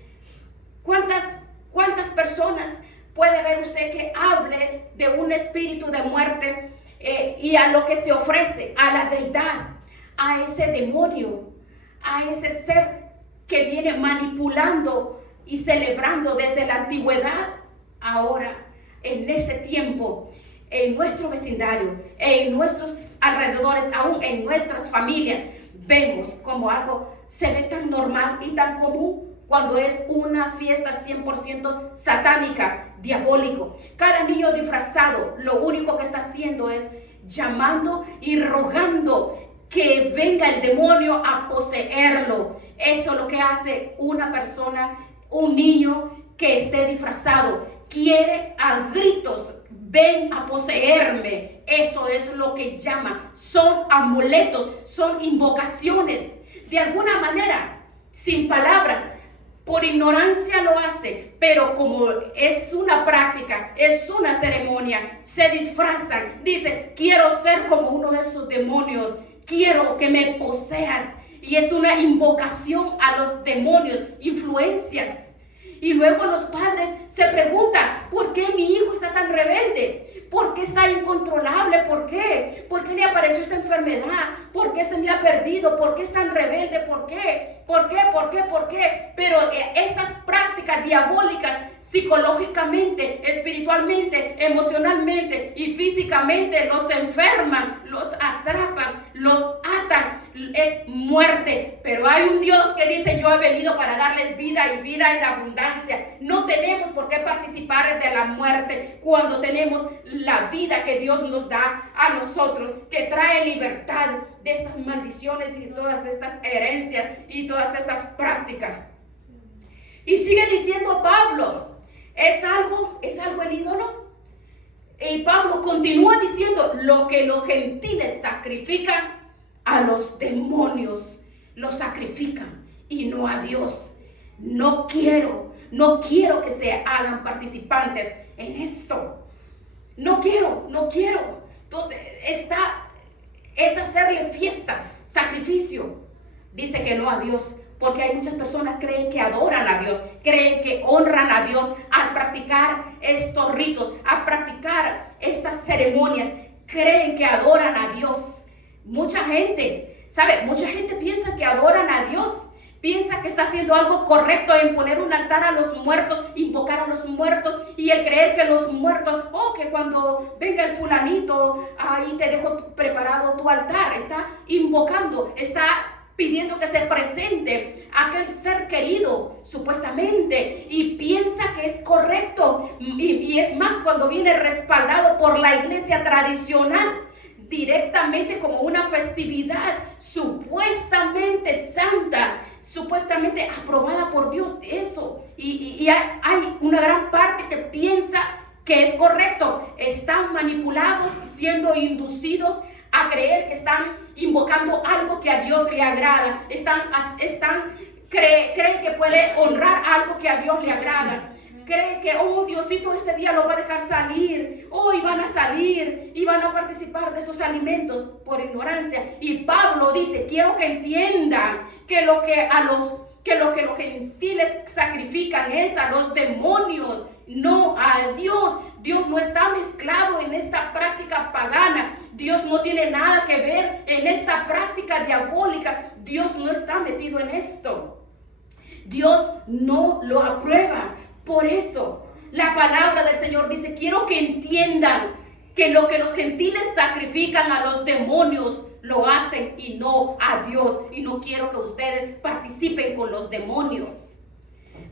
¿cuántas personas puede ver usted que hable de un espíritu de muerte y a lo que se ofrece, a la deidad, a ese demonio, a ese ser que viene manipulando y celebrando desde la antigüedad? Ahora, en este tiempo, en nuestro vecindario, en nuestros alrededores, aún en nuestras familias, vemos como algo se ve tan normal y tan común cuando es una fiesta 100% satánica, diabólico. Cada niño disfrazado lo único que está haciendo es llamando y rogando que venga el demonio a poseerlo. Eso es lo que hace una persona, un niño que esté disfrazado. Quiere a gritos, ven a poseerme. Eso es lo que llama. Son amuletos, son invocaciones. De alguna manera, sin palabras, por ignorancia lo hace, pero como es una práctica, es una ceremonia, se disfrazan. Dice, quiero ser como uno de esos demonios, quiero que me poseas. Y es una invocación a los demonios, influencias. Y luego los padres se preguntan, ¿por qué mi hijo está tan rebelde? ¿Por qué está incontrolable? ¿Por qué? ¿Por qué le apareció esta enfermedad? ¿Por qué se me ha perdido? ¿Por qué es tan rebelde? ¿Por qué? ¿Por qué? ¿Por qué? ¿Por qué? Pero estas prácticas diabólicas, psicológicamente, espiritualmente, emocionalmente y físicamente, los enferman, los atrapan, los atan. Es muerte, pero hay un Dios que dice, yo he venido para darles vida y vida en abundancia. No tenemos por qué participar de la muerte cuando tenemos la vida que Dios nos da a nosotros, que trae libertad de estas maldiciones y todas estas herencias y todas estas prácticas. Y sigue diciendo Pablo, ¿es algo el ídolo? Y Pablo continúa diciendo, lo que los gentiles sacrifican, a los demonios los sacrifican y no a Dios. No quiero que se hagan participantes en esto. No quiero. Entonces es hacerle fiesta, sacrificio. Dice que no a Dios, porque hay muchas personas que creen que adoran a Dios, creen que honran a Dios al practicar estos ritos, al practicar estas ceremonias, creen que adoran a Dios. Mucha gente piensa que adoran a Dios, piensa que está haciendo algo correcto en poner un altar a los muertos, invocar a los muertos y el creer que los muertos, que cuando venga el fulanito, ahí te dejo preparado tu altar. Está invocando, está pidiendo que se presente aquel ser querido, supuestamente, y piensa que es correcto. Y es más, cuando viene respaldado por la iglesia tradicional, directamente como una festividad supuestamente santa, supuestamente aprobada por Dios, eso. Y hay una gran parte que piensa que es correcto. Están manipulados, siendo inducidos a creer que están invocando algo que a Dios le agrada. Creen que puede honrar algo que a Dios le agrada. Cree que, Diosito este día lo va a dejar salir. Y van a salir y van a participar de esos alimentos por ignorancia. Y Pablo dice, quiero que entiendan que lo que los gentiles sacrifican es a los demonios, no a Dios. Dios no está mezclado en esta práctica pagana. Dios no tiene nada que ver en esta práctica diabólica. Dios no está metido en esto. Dios no lo aprueba. Por eso la palabra del Señor dice, quiero que entiendan que lo que los gentiles sacrifican a los demonios lo hacen y no a Dios. Y no quiero que ustedes participen con los demonios.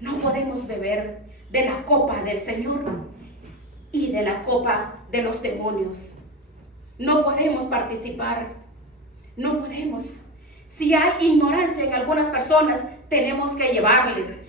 No podemos beber de la copa del Señor y de la copa de los demonios. no podemos participar. No podemos. Si hay ignorancia en algunas personas, tenemos que llevarles.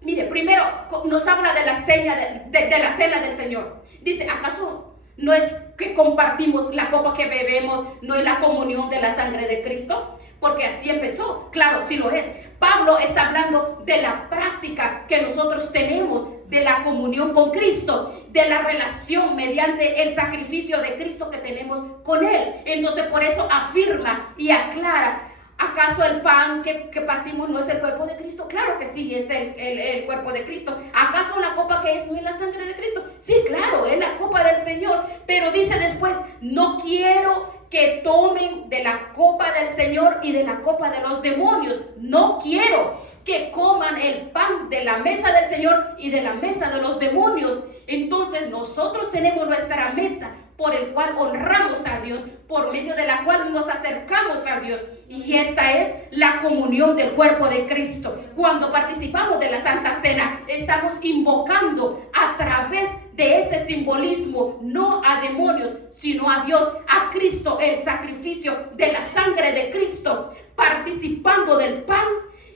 Mire, primero nos habla de la cena del Señor. Dice, ¿acaso no es que compartimos la copa que bebemos, no es la comunión de la sangre de Cristo? Porque así empezó. Claro, sí lo es. Pablo está hablando de la práctica que nosotros tenemos de la comunión con Cristo, de la relación mediante el sacrificio de Cristo que tenemos con Él. Entonces por eso afirma y aclara, ¿acaso el pan que partimos no es el cuerpo de Cristo? Claro que sí, es el cuerpo de Cristo. ¿Acaso la copa que es no es la sangre de Cristo? Sí, claro, es la copa del Señor. Pero dice después, no quiero que tomen de la copa del Señor y de la copa de los demonios. No quiero que coman el pan de la mesa del Señor y de la mesa de los demonios. Entonces nosotros tenemos nuestra mesa por el cual honramos a Dios, por medio de la cual nos acercamos a Dios. Y esta es la comunión del cuerpo de Cristo. Cuando participamos de la Santa Cena, estamos invocando a través de ese simbolismo, no a demonios, sino a Dios, a Cristo, el sacrificio de la sangre de Cristo, participando del pan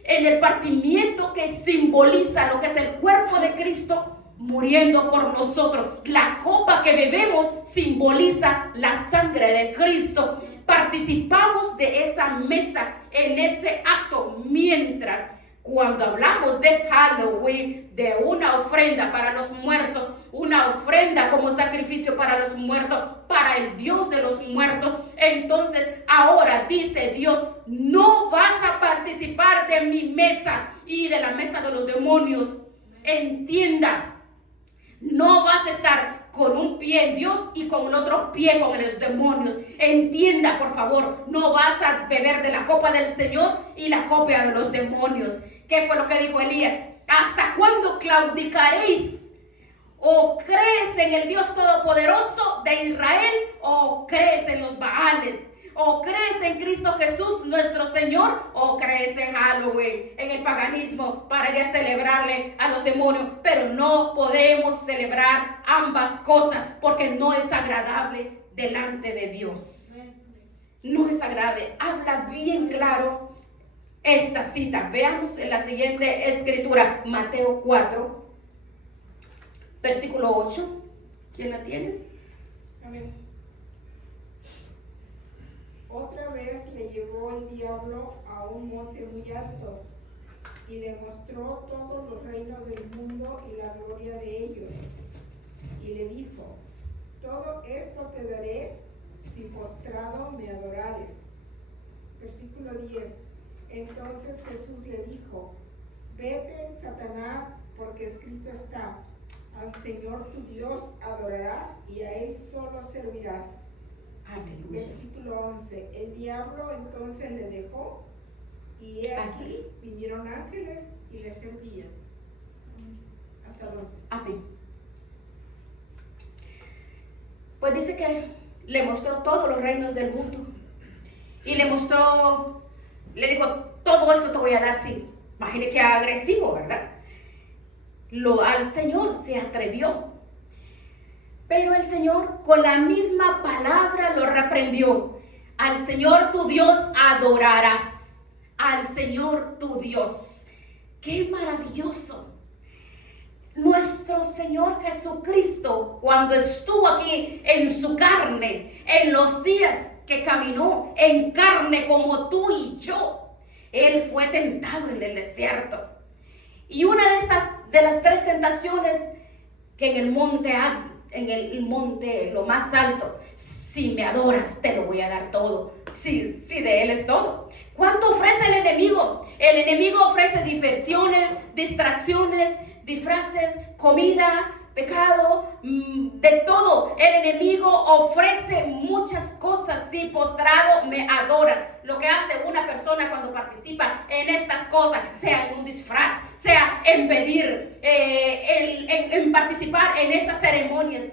en el partimiento que simboliza lo que es el cuerpo de Cristo, muriendo por nosotros. La copa que bebemos simboliza la sangre de Cristo. Participamos de esa mesa en ese acto, mientras cuando hablamos de Halloween, de una ofrenda para los muertos, una ofrenda como sacrificio para los muertos, para el Dios de los muertos, entonces ahora dice Dios, no vas a participar de mi mesa y de la mesa de los demonios. Entienda, no vas a estar con un pie en Dios y con el otro pie con los demonios. Entienda, por favor, no vas a beber de la copa del Señor y la copa de los demonios. ¿Qué fue lo que dijo Elías? ¿Hasta cuándo claudicaréis? ¿O crees en el Dios Todopoderoso de Israel o crees en los Baales? ¿O crees en Cristo Jesús nuestro Señor o crees en Halloween, en el paganismo, para ir a celebrarle a los demonios? Pero no podemos celebrar ambas cosas porque no es agradable delante de Dios. No es agradable. Habla bien claro esta cita. Veamos en la siguiente escritura, Mateo 4, versículo 8. ¿Quién la tiene? Amén. Otra vez le llevó el diablo a un monte muy alto y le mostró todos los reinos del mundo y la gloria de ellos. Y le dijo, todo esto te daré si postrado me adorares. Versículo 10. Entonces Jesús le dijo, vete, Satanás, porque escrito está, al Señor tu Dios adorarás y a Él solo servirás. Aleluya. Versículo 11. El diablo entonces le dejó y ¿así? Vinieron ángeles y le servían. Hasta el 11. Amén. Pues dice que le mostró todos los reinos del mundo. Y le mostró, le dijo, todo esto te voy a dar, sí. Imagine que agresivo, ¿verdad? Al Señor se atrevió. Pero el Señor con la misma palabra lo reprendió. Al Señor tu Dios adorarás. Al Señor tu Dios. ¡Qué maravilloso! Nuestro Señor Jesucristo, cuando estuvo aquí en su carne, en los días que caminó en carne como tú y yo, Él fue tentado en el desierto. Y una de las tres tentaciones que en el monte, lo más alto, si me adoras, te lo voy a dar todo. Sí, de Él es todo. ¿Cuánto ofrece el enemigo? El enemigo ofrece diversiones, distracciones, disfraces, comida, pecado, de todo. El enemigo ofrece muchas cosas. Si postrado me adoras. Lo que hace una persona cuando participa en estas cosas, sea en un disfraz, sea en pedir, en participar en estas ceremonias,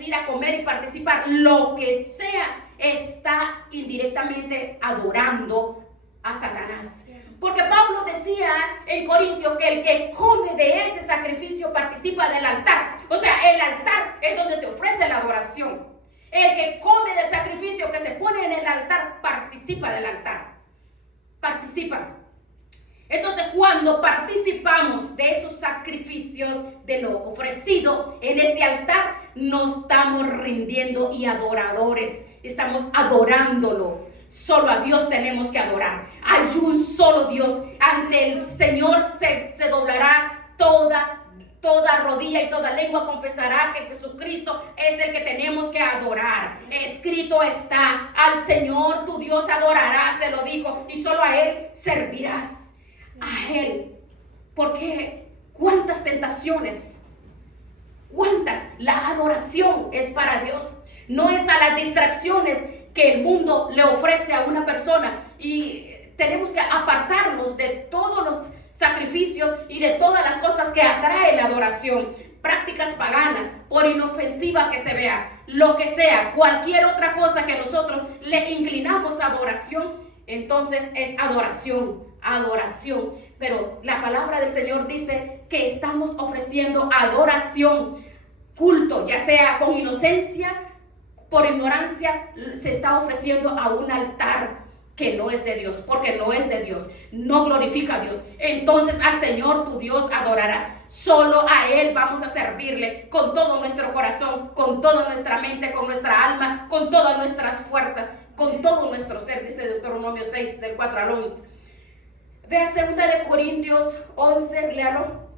ir a comer y participar, lo que sea, está indirectamente adorando a Satanás. Porque Pablo decía en Corintios que el que come de ese sacrificio participa del altar. O sea, el altar es donde se ofrece la adoración. El que come del sacrificio que se pone en el altar, participa del altar. Participa. Entonces, cuando participamos de esos sacrificios, de lo ofrecido en ese altar, nos estamos rindiendo y adoradores. Estamos adorándolo. Solo a Dios tenemos que adorar. Hay un solo Dios. Ante el Señor se doblará toda rodilla y toda lengua confesará que Jesucristo es el que tenemos que adorar. Escrito está: al Señor tu Dios adorarás, se lo dijo, y solo a Él servirás. A Él. Porque cuántas tentaciones, cuántas. La adoración es para Dios. No es a las distracciones que el mundo le ofrece a una persona. Y tenemos que apartarnos de todos los sacrificios y de todas las cosas que atrae la adoración. Prácticas paganas, por inofensiva que se vea, lo que sea, cualquier otra cosa que nosotros le inclinamos a adoración, entonces es adoración. Adoración. Pero la palabra del Señor dice que estamos ofreciendo adoración, culto, ya sea con inocencia, por ignorancia, se está ofreciendo a un altar que no es de Dios, porque no es de Dios, no glorifica a Dios. Entonces al Señor tu Dios adorarás. Solo a Él vamos a servirle con todo nuestro corazón, con toda nuestra mente, con nuestra alma, con todas nuestras fuerzas, con todo nuestro ser, dice Deuteronomio 6, del 4 al 11. Vea 2 de Corintios 11, léalo.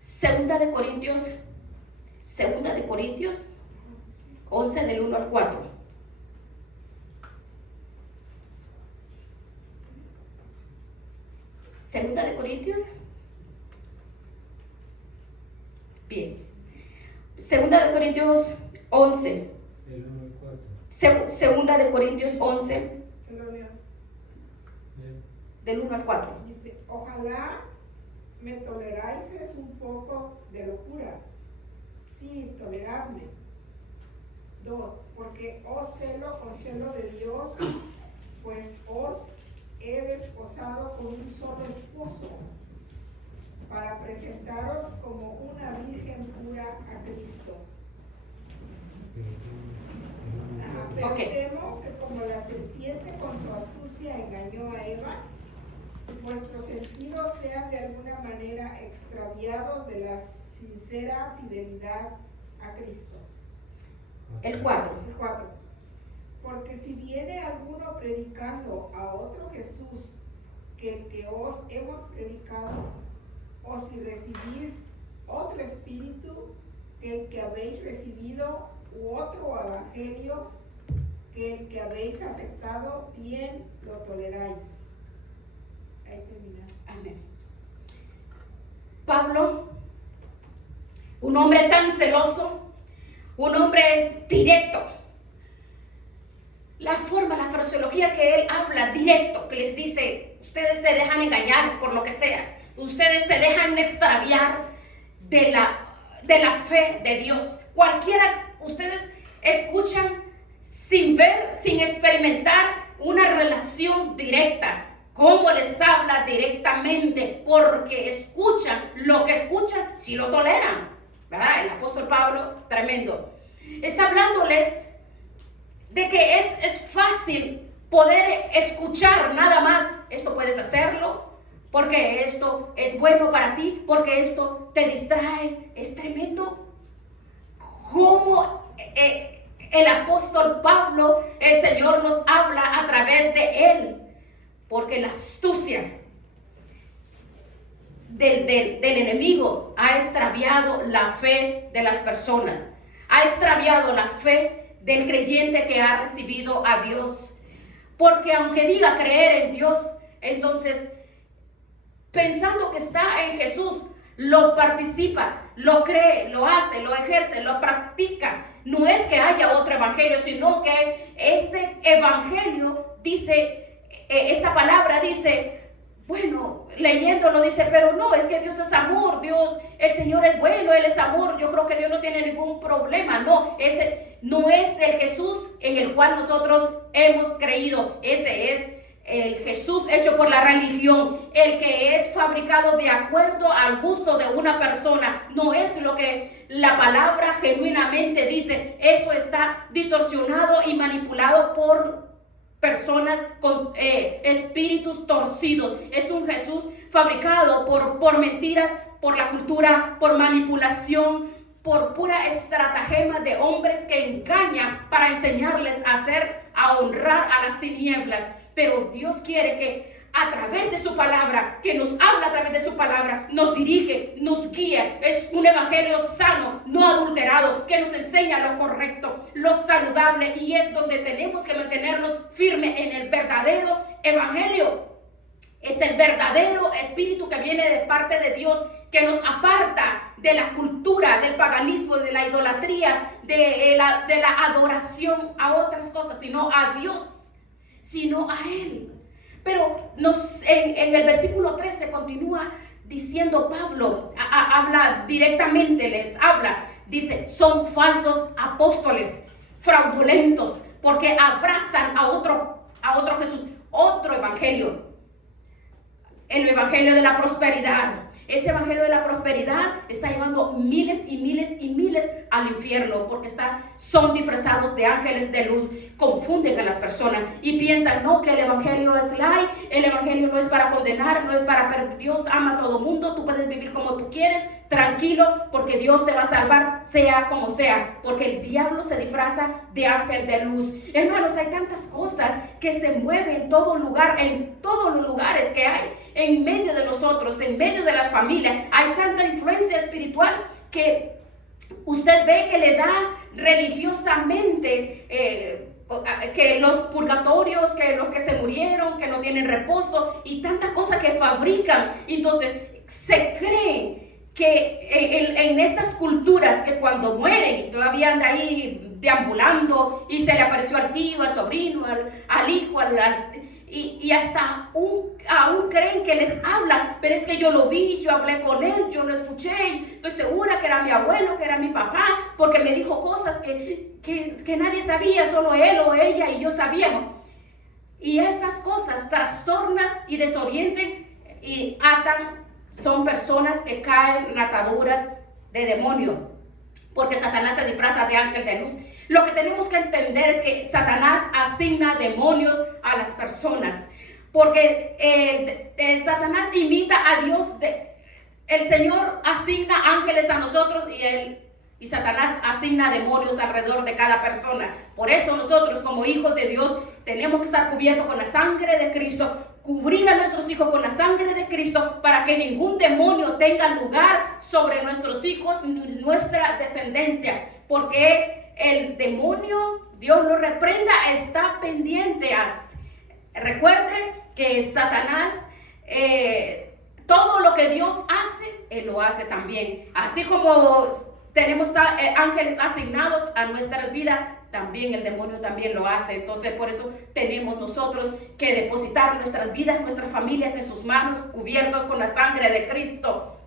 2 de Corintios 11 del 1 al 4. 2 de Corintios. Bien. 2 de Corintios 11. Del 1 al 4. 2 de Corintios 11. Se lo leo. Del 1 al 4. Dice: ojalá me toleráis un poco de locura. Sí, toleradme. 2. Porque os celo con celo de Dios, pues os he desposado con un solo esposo, para presentaros como una virgen pura a Cristo. Pero Ok. temo que como la serpiente con su astucia engañó a Eva, vuestros sentidos sean de alguna manera extraviados de la sincera fidelidad a Cristo. El 4. El 4. Porque si viene alguno predicando a otro Jesús que el que os hemos predicado, o si recibís otro espíritu que el que habéis recibido, u otro evangelio que el que habéis aceptado, bien lo toleráis. Ahí termina. Amén. Pablo, un hombre tan celoso, un hombre directo. La forma, la fraseología que él habla directo, que les dice: ustedes se dejan engañar por lo que sea, ustedes se dejan extraviar de la fe de Dios. Cualquiera, ustedes escuchan sin ver, sin experimentar una relación directa. ¿Cómo les habla directamente? Porque escuchan, lo que escuchan, si lo toleran, ¿verdad? El apóstol Pablo, tremendo. Está hablándoles de que es fácil poder escuchar nada más. Esto puedes hacerlo, porque esto es bueno para ti, porque esto te distrae. Es tremendo. Cómo el apóstol Pablo, el Señor nos habla a través de él. Porque la astucia del enemigo ha extraviado la fe de las personas. Ha extraviado la fe del creyente que ha recibido a Dios. Porque aunque diga creer en Dios, entonces, pensando que está en Jesús, lo participa, lo cree, lo hace, lo ejerce, lo practica. No es que haya otro evangelio, sino que ese evangelio dice, esta palabra dice, bueno, leyéndolo dice, pero no, es que Dios es amor, Dios, el Señor es bueno, Él es amor, yo creo que Dios no tiene ningún problema. No, ese no es el Jesús en el cual nosotros hemos creído. Ese es el Jesús hecho por la religión, el que es fabricado de acuerdo al gusto de una persona, no es lo que la palabra genuinamente dice. Eso está distorsionado y manipulado por personas con espíritus torcidos. Es un Jesús fabricado por mentiras, por la cultura, por manipulación, por pura estratagema de hombres que engañan para enseñarles a honrar a las tinieblas. Pero Dios quiere que a través de su palabra, que nos habla a través de su palabra, nos dirige, nos guía. Es un evangelio sano, no adulterado, que nos enseña lo correcto, lo saludable, y es donde tenemos que mantenernos firmes en el verdadero evangelio. Es el verdadero espíritu que viene de parte de Dios, que nos aparta de la cultura, del paganismo, de la idolatría, de la adoración a otras cosas, sino a Dios, sino a Él. Pero en el versículo 13 continúa diciendo Pablo, habla directamente, les habla, dice, son falsos apóstoles, fraudulentos, porque abrazan a otro Jesús, otro evangelio, el evangelio de la prosperidad. Ese evangelio de la prosperidad está llevando miles y miles y miles al infierno, porque son disfrazados de ángeles de luz, confunden a las personas y piensan, no, que el evangelio es light, el evangelio no es para condenar, no es para, Dios ama a todo mundo, tú puedes vivir como tú quieres, tranquilo, porque Dios te va a salvar, sea como sea, porque el diablo se disfraza de ángel de luz. Hermanos, hay tantas cosas que se mueven en todo lugar, en todos los lugares que hay, en medio de nosotros, en medio de las familias. Hay tanta influencia espiritual que usted ve que le da religiosamente que los purgatorios, que los que se murieron, que no tienen reposo, y tantas cosas que fabrican. Entonces se cree que en estas culturas, que cuando mueren todavía anda ahí deambulando y se le apareció al tío, al sobrino, al hijo, y hasta aún creen que les hablan, pero es que yo lo vi, yo hablé con él, yo lo escuché, estoy segura que era mi abuelo, que era mi papá, porque me dijo cosas que nadie sabía, solo él o ella y yo sabíamos. Y esas cosas trastornan y desorienten y atan. Son personas que caen en ataduras de demonio, porque Satanás se disfraza de ángel de luz. Lo que tenemos que entender es que Satanás asigna demonios a las personas, porque Satanás imita a Dios. El Señor asigna ángeles a nosotros y Satanás asigna demonios alrededor de cada persona. Por eso nosotros, como hijos de Dios, tenemos que estar cubiertos con la sangre de Cristo, cubrir a nuestros hijos con la sangre de Cristo, para que ningún demonio tenga lugar sobre nuestros hijos ni nuestra descendencia, porque el demonio, Dios lo reprenda, está pendiente. Recuerde que Satanás, todo lo que Dios hace, Él lo hace también. Así como tenemos ángeles asignados a nuestras vidas, también el demonio también lo hace. Entonces, por eso tenemos nosotros que depositar nuestras vidas, nuestras familias en sus manos, cubiertos con la sangre de Cristo.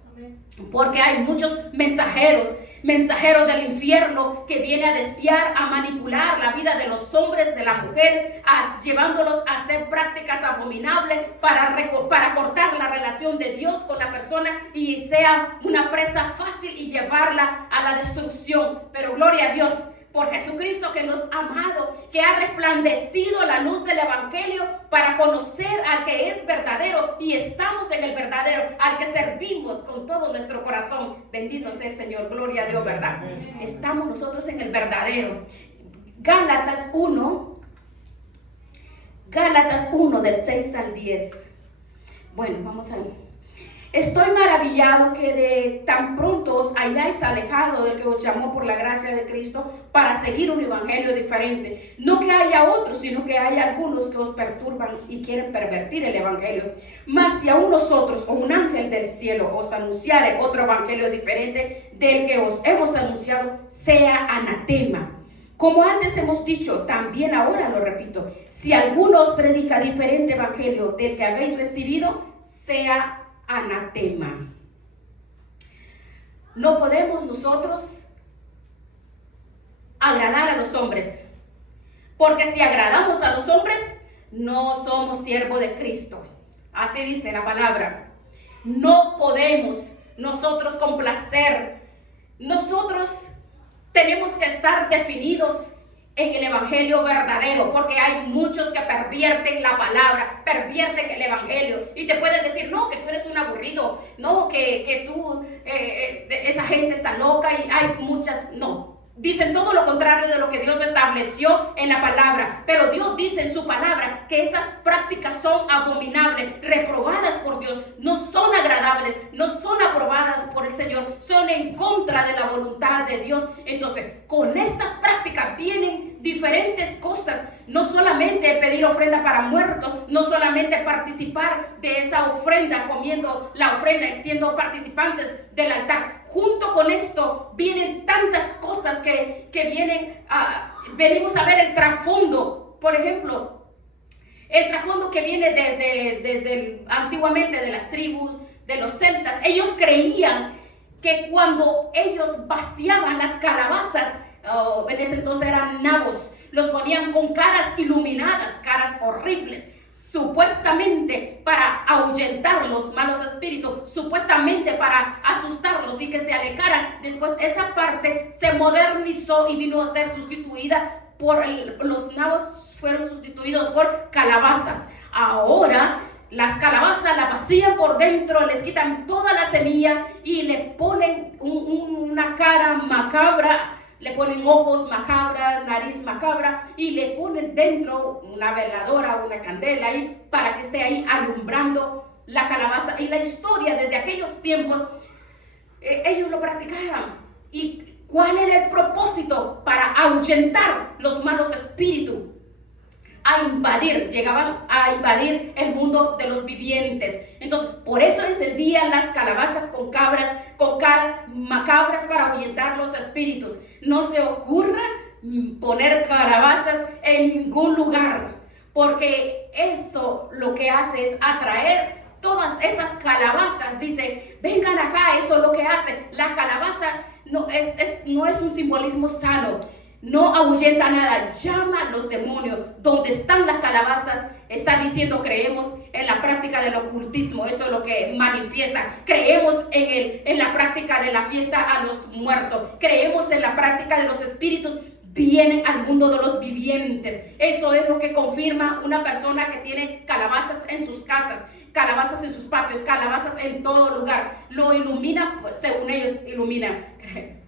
Porque hay muchos mensajeros del infierno que vienen a desviar, a manipular la vida de los hombres, de las mujeres, llevándolos a hacer prácticas abominables para cortar la relación de Dios con la persona y sea una presa fácil y llevarla a la destrucción. Pero gloria a Dios por Jesucristo, que nos ha amado, que ha resplandecido la luz del evangelio para conocer al que es verdadero, y estamos en el verdadero, al que servimos con todo nuestro corazón. Bendito sea el Señor, gloria a Dios, ¿verdad? Estamos nosotros en el verdadero. Gálatas 1 del 6 al 10. Bueno, vamos a ver. Estoy maravillado que de tan pronto os hayáis alejado del que os llamó por la gracia de Cristo para seguir un evangelio diferente. No que haya otros, sino que hay algunos que os perturban y quieren pervertir el evangelio. Mas si aún nosotros o un ángel del cielo os anunciare otro evangelio diferente del que os hemos anunciado, sea anatema. Como antes hemos dicho, también ahora lo repito, si alguno os predica diferente evangelio del que habéis recibido, sea anatema. No podemos nosotros agradar a los hombres, porque si agradamos a los hombres, no somos siervos de Cristo. Así dice la palabra. No podemos nosotros complacer. Nosotros tenemos que estar definidos en el evangelio verdadero, porque hay muchos que pervierten la palabra, pervierten el evangelio y te pueden decir, no, que tú eres un aburrido, no, que tú, esa gente está loca, y hay muchas, no. Dicen todo lo contrario de lo que Dios estableció en la palabra. Pero Dios dice en su palabra que esas prácticas son abominables, reprobadas por Dios, no son agradables, no son aprobadas por el Señor, son en contra de la voluntad de Dios. Entonces, con estas prácticas vienen diferentes cosas. No solamente pedir ofrenda para muertos, no solamente participar de esa ofrenda, comiendo la ofrenda y siendo participantes del altar. Junto con esto vienen tantas cosas que vienen, venimos a ver el trasfondo. Por ejemplo, el trasfondo que viene desde antiguamente de las tribus, de los celtas. Ellos creían que cuando ellos vaciaban las calabazas, en ese entonces eran nabos, los ponían con caras iluminadas, caras horribles, supuestamente para ahuyentar los malos espíritus, supuestamente para asustarlos y que se alejaran. Después esa parte se modernizó y vino a ser sustituida por los nabos, fueron sustituidos por calabazas. Ahora las calabazas las vacían por dentro, les quitan toda la semilla y les ponen una cara macabra. Le ponen ojos macabras, nariz macabra y le ponen dentro una veladora, una candela ahí para que esté ahí alumbrando la calabaza. Y la historia desde aquellos tiempos, ellos lo practicaban. ¿Y cuál era el propósito? Para ahuyentar los malos espíritus, a invadir, llegaban a invadir el mundo de los vivientes. Entonces, por eso encendían las calabazas con caras macabras para ahuyentar los espíritus. No se ocurra poner calabazas en ningún lugar, porque eso lo que hace es atraer todas esas calabazas. Dice, vengan acá, eso es lo que hace. La calabaza no es un simbolismo sano. No ahuyenta nada, llama a los demonios. Donde están las calabazas, está diciendo, creemos en la práctica del ocultismo. Eso es lo que manifiesta. Creemos en la práctica de la fiesta a los muertos. Creemos en la práctica de los espíritus vienen al mundo de los vivientes. Eso es lo que confirma una persona que tiene calabazas en sus casas, calabazas en sus patios, calabazas en todo lugar. Lo ilumina, pues según ellos iluminan.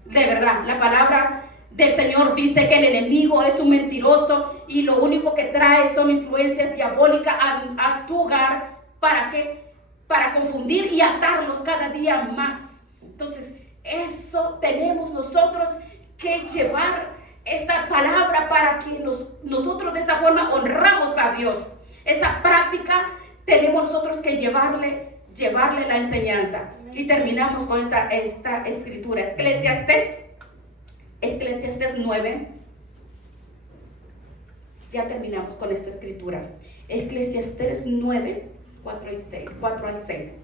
De verdad, la palabra del Señor dice que el enemigo es un mentiroso y lo único que trae son influencias diabólicas a tu hogar. ¿Para qué? Para confundir y atarlos cada día más. Entonces, eso tenemos nosotros que llevar esta palabra para que nosotros de esta forma honramos a Dios. Esa práctica tenemos nosotros que llevarle la enseñanza. Y terminamos con esta escritura. Eclesiastés 9. Ya terminamos con esta escritura. Eclesiastés 9, 4 al 6.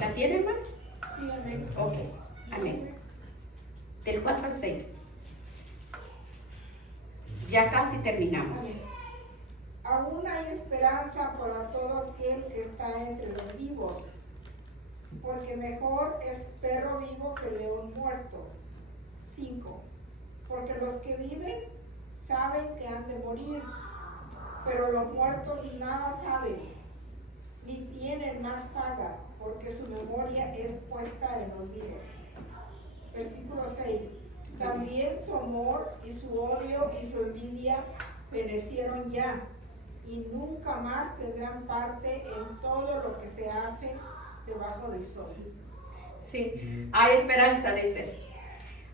¿La tiene, hermano? Sí, amén. Ok, amén. Del 4 al 6. Ya casi terminamos. Amén. Aún hay esperanza para todo aquel que está entre los vivos, porque mejor es perro vivo que león muerto. 5. Porque los que viven saben que han de morir, pero los muertos nada saben, ni tienen más paga, porque su memoria es puesta en olvido. Versículo 6. También su amor y su odio y su envidia perecieron ya, y nunca más tendrán parte en todo lo que se hace debajo del sol. Sí, hay esperanza, dice.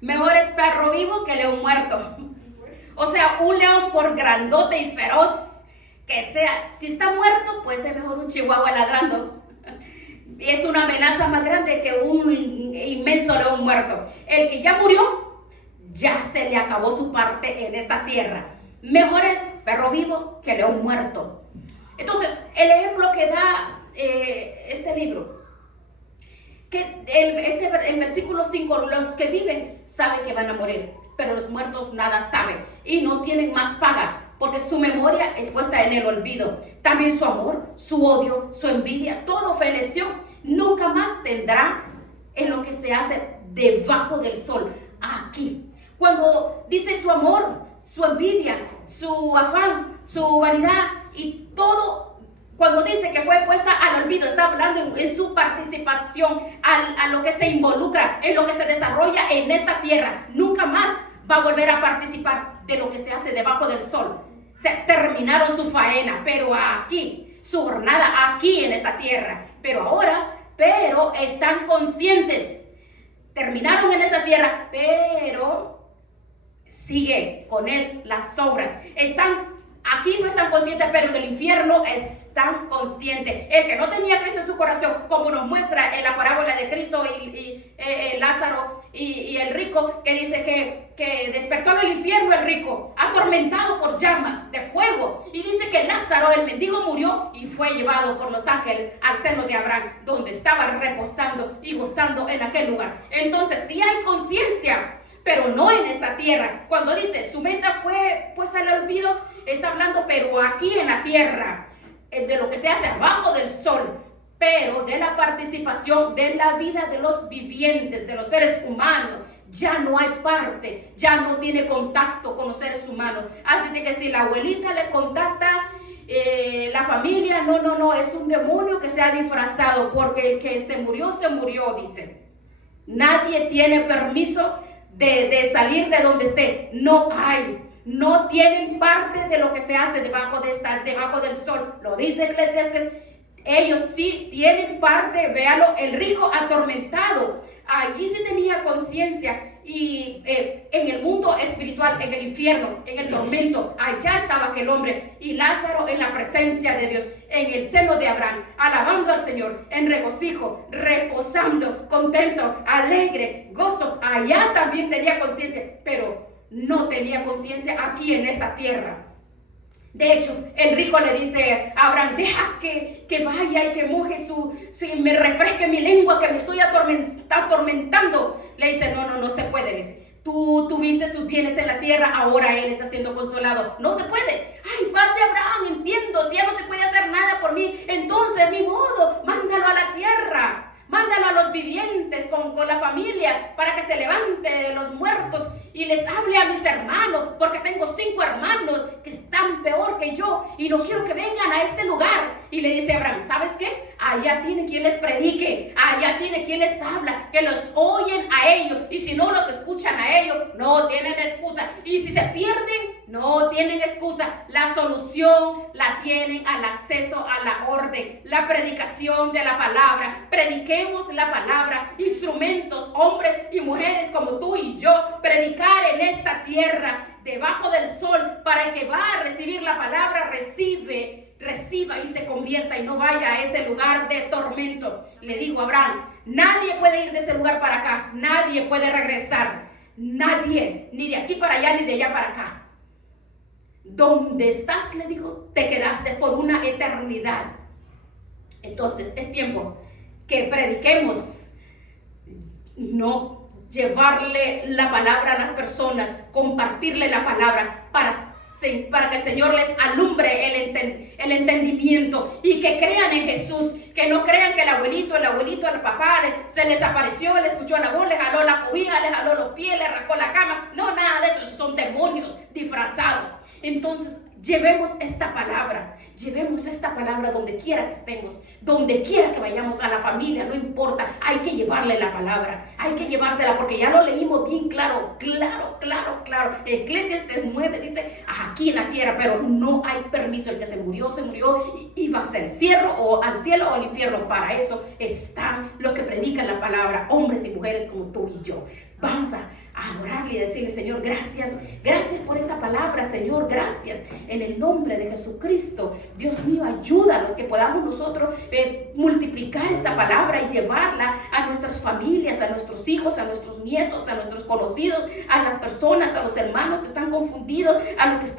Mejor es perro vivo que león muerto. O sea, un león por grandote y feroz que sea, si está muerto, pues es mejor un chihuahua ladrando. Y es una amenaza más grande que un inmenso león muerto. El que ya murió, ya se le acabó su parte en esta tierra. Mejor es perro vivo que león muerto. Entonces, el ejemplo que da este libro que el versículo 5, los que viven saben que van a morir, pero los muertos nada saben y no tienen más paga, porque su memoria es puesta en el olvido. También su amor, su odio, su envidia, todo feneció. Nunca más tendrá en lo que se hace debajo del sol. Aquí, cuando dice su amor, su envidia, su afán, su vanidad y todo, cuando dice que fue puesta al olvido, está hablando en su participación, a lo que se involucra, en lo que se desarrolla en esta tierra. Nunca más va a volver a participar de lo que se hace debajo del sol. Se terminaron su faena, pero aquí, su jornada aquí en esta tierra. Pero están conscientes. Terminaron en esta tierra, pero sigue con él las obras. Aquí no están conscientes, pero en el infierno están conscientes. El que no tenía a Cristo en su corazón, como nos muestra en la parábola de Cristo y Lázaro y el rico, que dice que despertó en el infierno el rico, atormentado por llamas de fuego. Y dice que Lázaro, el mendigo, murió y fue llevado por los ángeles al seno de Abraham, donde estaba reposando y gozando en aquel lugar. Entonces sí hay conciencia, pero no en esta tierra. Cuando dice su mente fue puesta al olvido, está hablando, pero aquí en la tierra, de lo que se hace abajo del sol, pero de la participación de la vida de los vivientes, de los seres humanos. Ya no hay parte, ya no tiene contacto con los seres humanos. Así de que si la abuelita le contacta, la familia, no, es un demonio que se ha disfrazado, porque el que se murió, dice. Nadie tiene permiso de salir de donde esté. No tienen parte de lo que se hace debajo del sol. Lo dice Eclesiastes. Ellos sí tienen parte. Véalo, el rico atormentado. Allí sí tenía conciencia. Y en el mundo espiritual, en el infierno, en el tormento, allá estaba aquel hombre. Y Lázaro en la presencia de Dios, en el seno de Abraham, alabando al Señor, en regocijo, reposando, contento, alegre, gozo. Allá también tenía conciencia, pero no tenía conciencia aquí en esta tierra. De hecho, el rico le dice a Abraham, deja que vaya y que moje me refresque mi lengua, que me estoy atormentando. Le dice, no se puede. Le dice, tú tuviste tus bienes en la tierra, ahora él está siendo consolado. No se puede. Ay, padre Abraham, entiendo, si ya no se puede hacer nada por mí, entonces, ni modo, mándalo a la tierra. Mándalo a los vivientes con la familia para que se levante de los muertos y les hable a mis hermanos, porque tengo 5 hermanos que están peor que yo y no quiero que vengan a este lugar. Y le dice Abraham, ¿sabes qué? Allá tiene quien les predique, allá tiene quien les habla, que los oyen a ellos, y si no los escuchan a ellos, no tienen excusa. Y si se pierden, no tienen excusa. La solución la tienen al acceso a la orden, la predicación de la palabra. Prediquemos la palabra, instrumentos, hombres y mujeres como tú y yo, predicar en esta tierra, debajo del sol, para el que va a recibir la palabra, reciba y se convierta y no vaya a ese lugar de tormento. Le digo a Abraham, nadie puede ir de ese lugar para acá, nadie puede regresar, nadie, ni de aquí para allá ni de allá para acá. Donde estás, le dijo, te quedaste por una eternidad. Entonces es tiempo que prediquemos, no llevarle la palabra a las personas, compartirle la palabra para que el Señor les alumbre el entendimiento y que crean en Jesús, que no crean que el abuelito, el papá se les apareció, le escuchó la voz, le jaló la cobija, le jaló los pies, le arrancó la cama. No, nada de eso, son demonios disfrazados. Entonces, llevemos esta palabra donde quiera que estemos, donde quiera que vayamos, a la familia, no importa, hay que llevarle la palabra, hay que llevársela, porque ya lo leímos bien claro. Eclesiastes 9 dice, aquí en la tierra, pero no hay permiso, el que se murió, y va a ser cielo o al cielo o al infierno. Para eso están los que predican la palabra, hombres y mujeres como tú y yo. Vamos a orarle y decirle, Señor, gracias por esta palabra, Señor, gracias, en el nombre de Jesucristo. Dios mío, ayúdanos que podamos nosotros multiplicar esta palabra y llevarla a nuestras familias, a nuestros hijos, a nuestros nietos, a nuestros conocidos, a las personas, a los hermanos que están confundidos, a los que están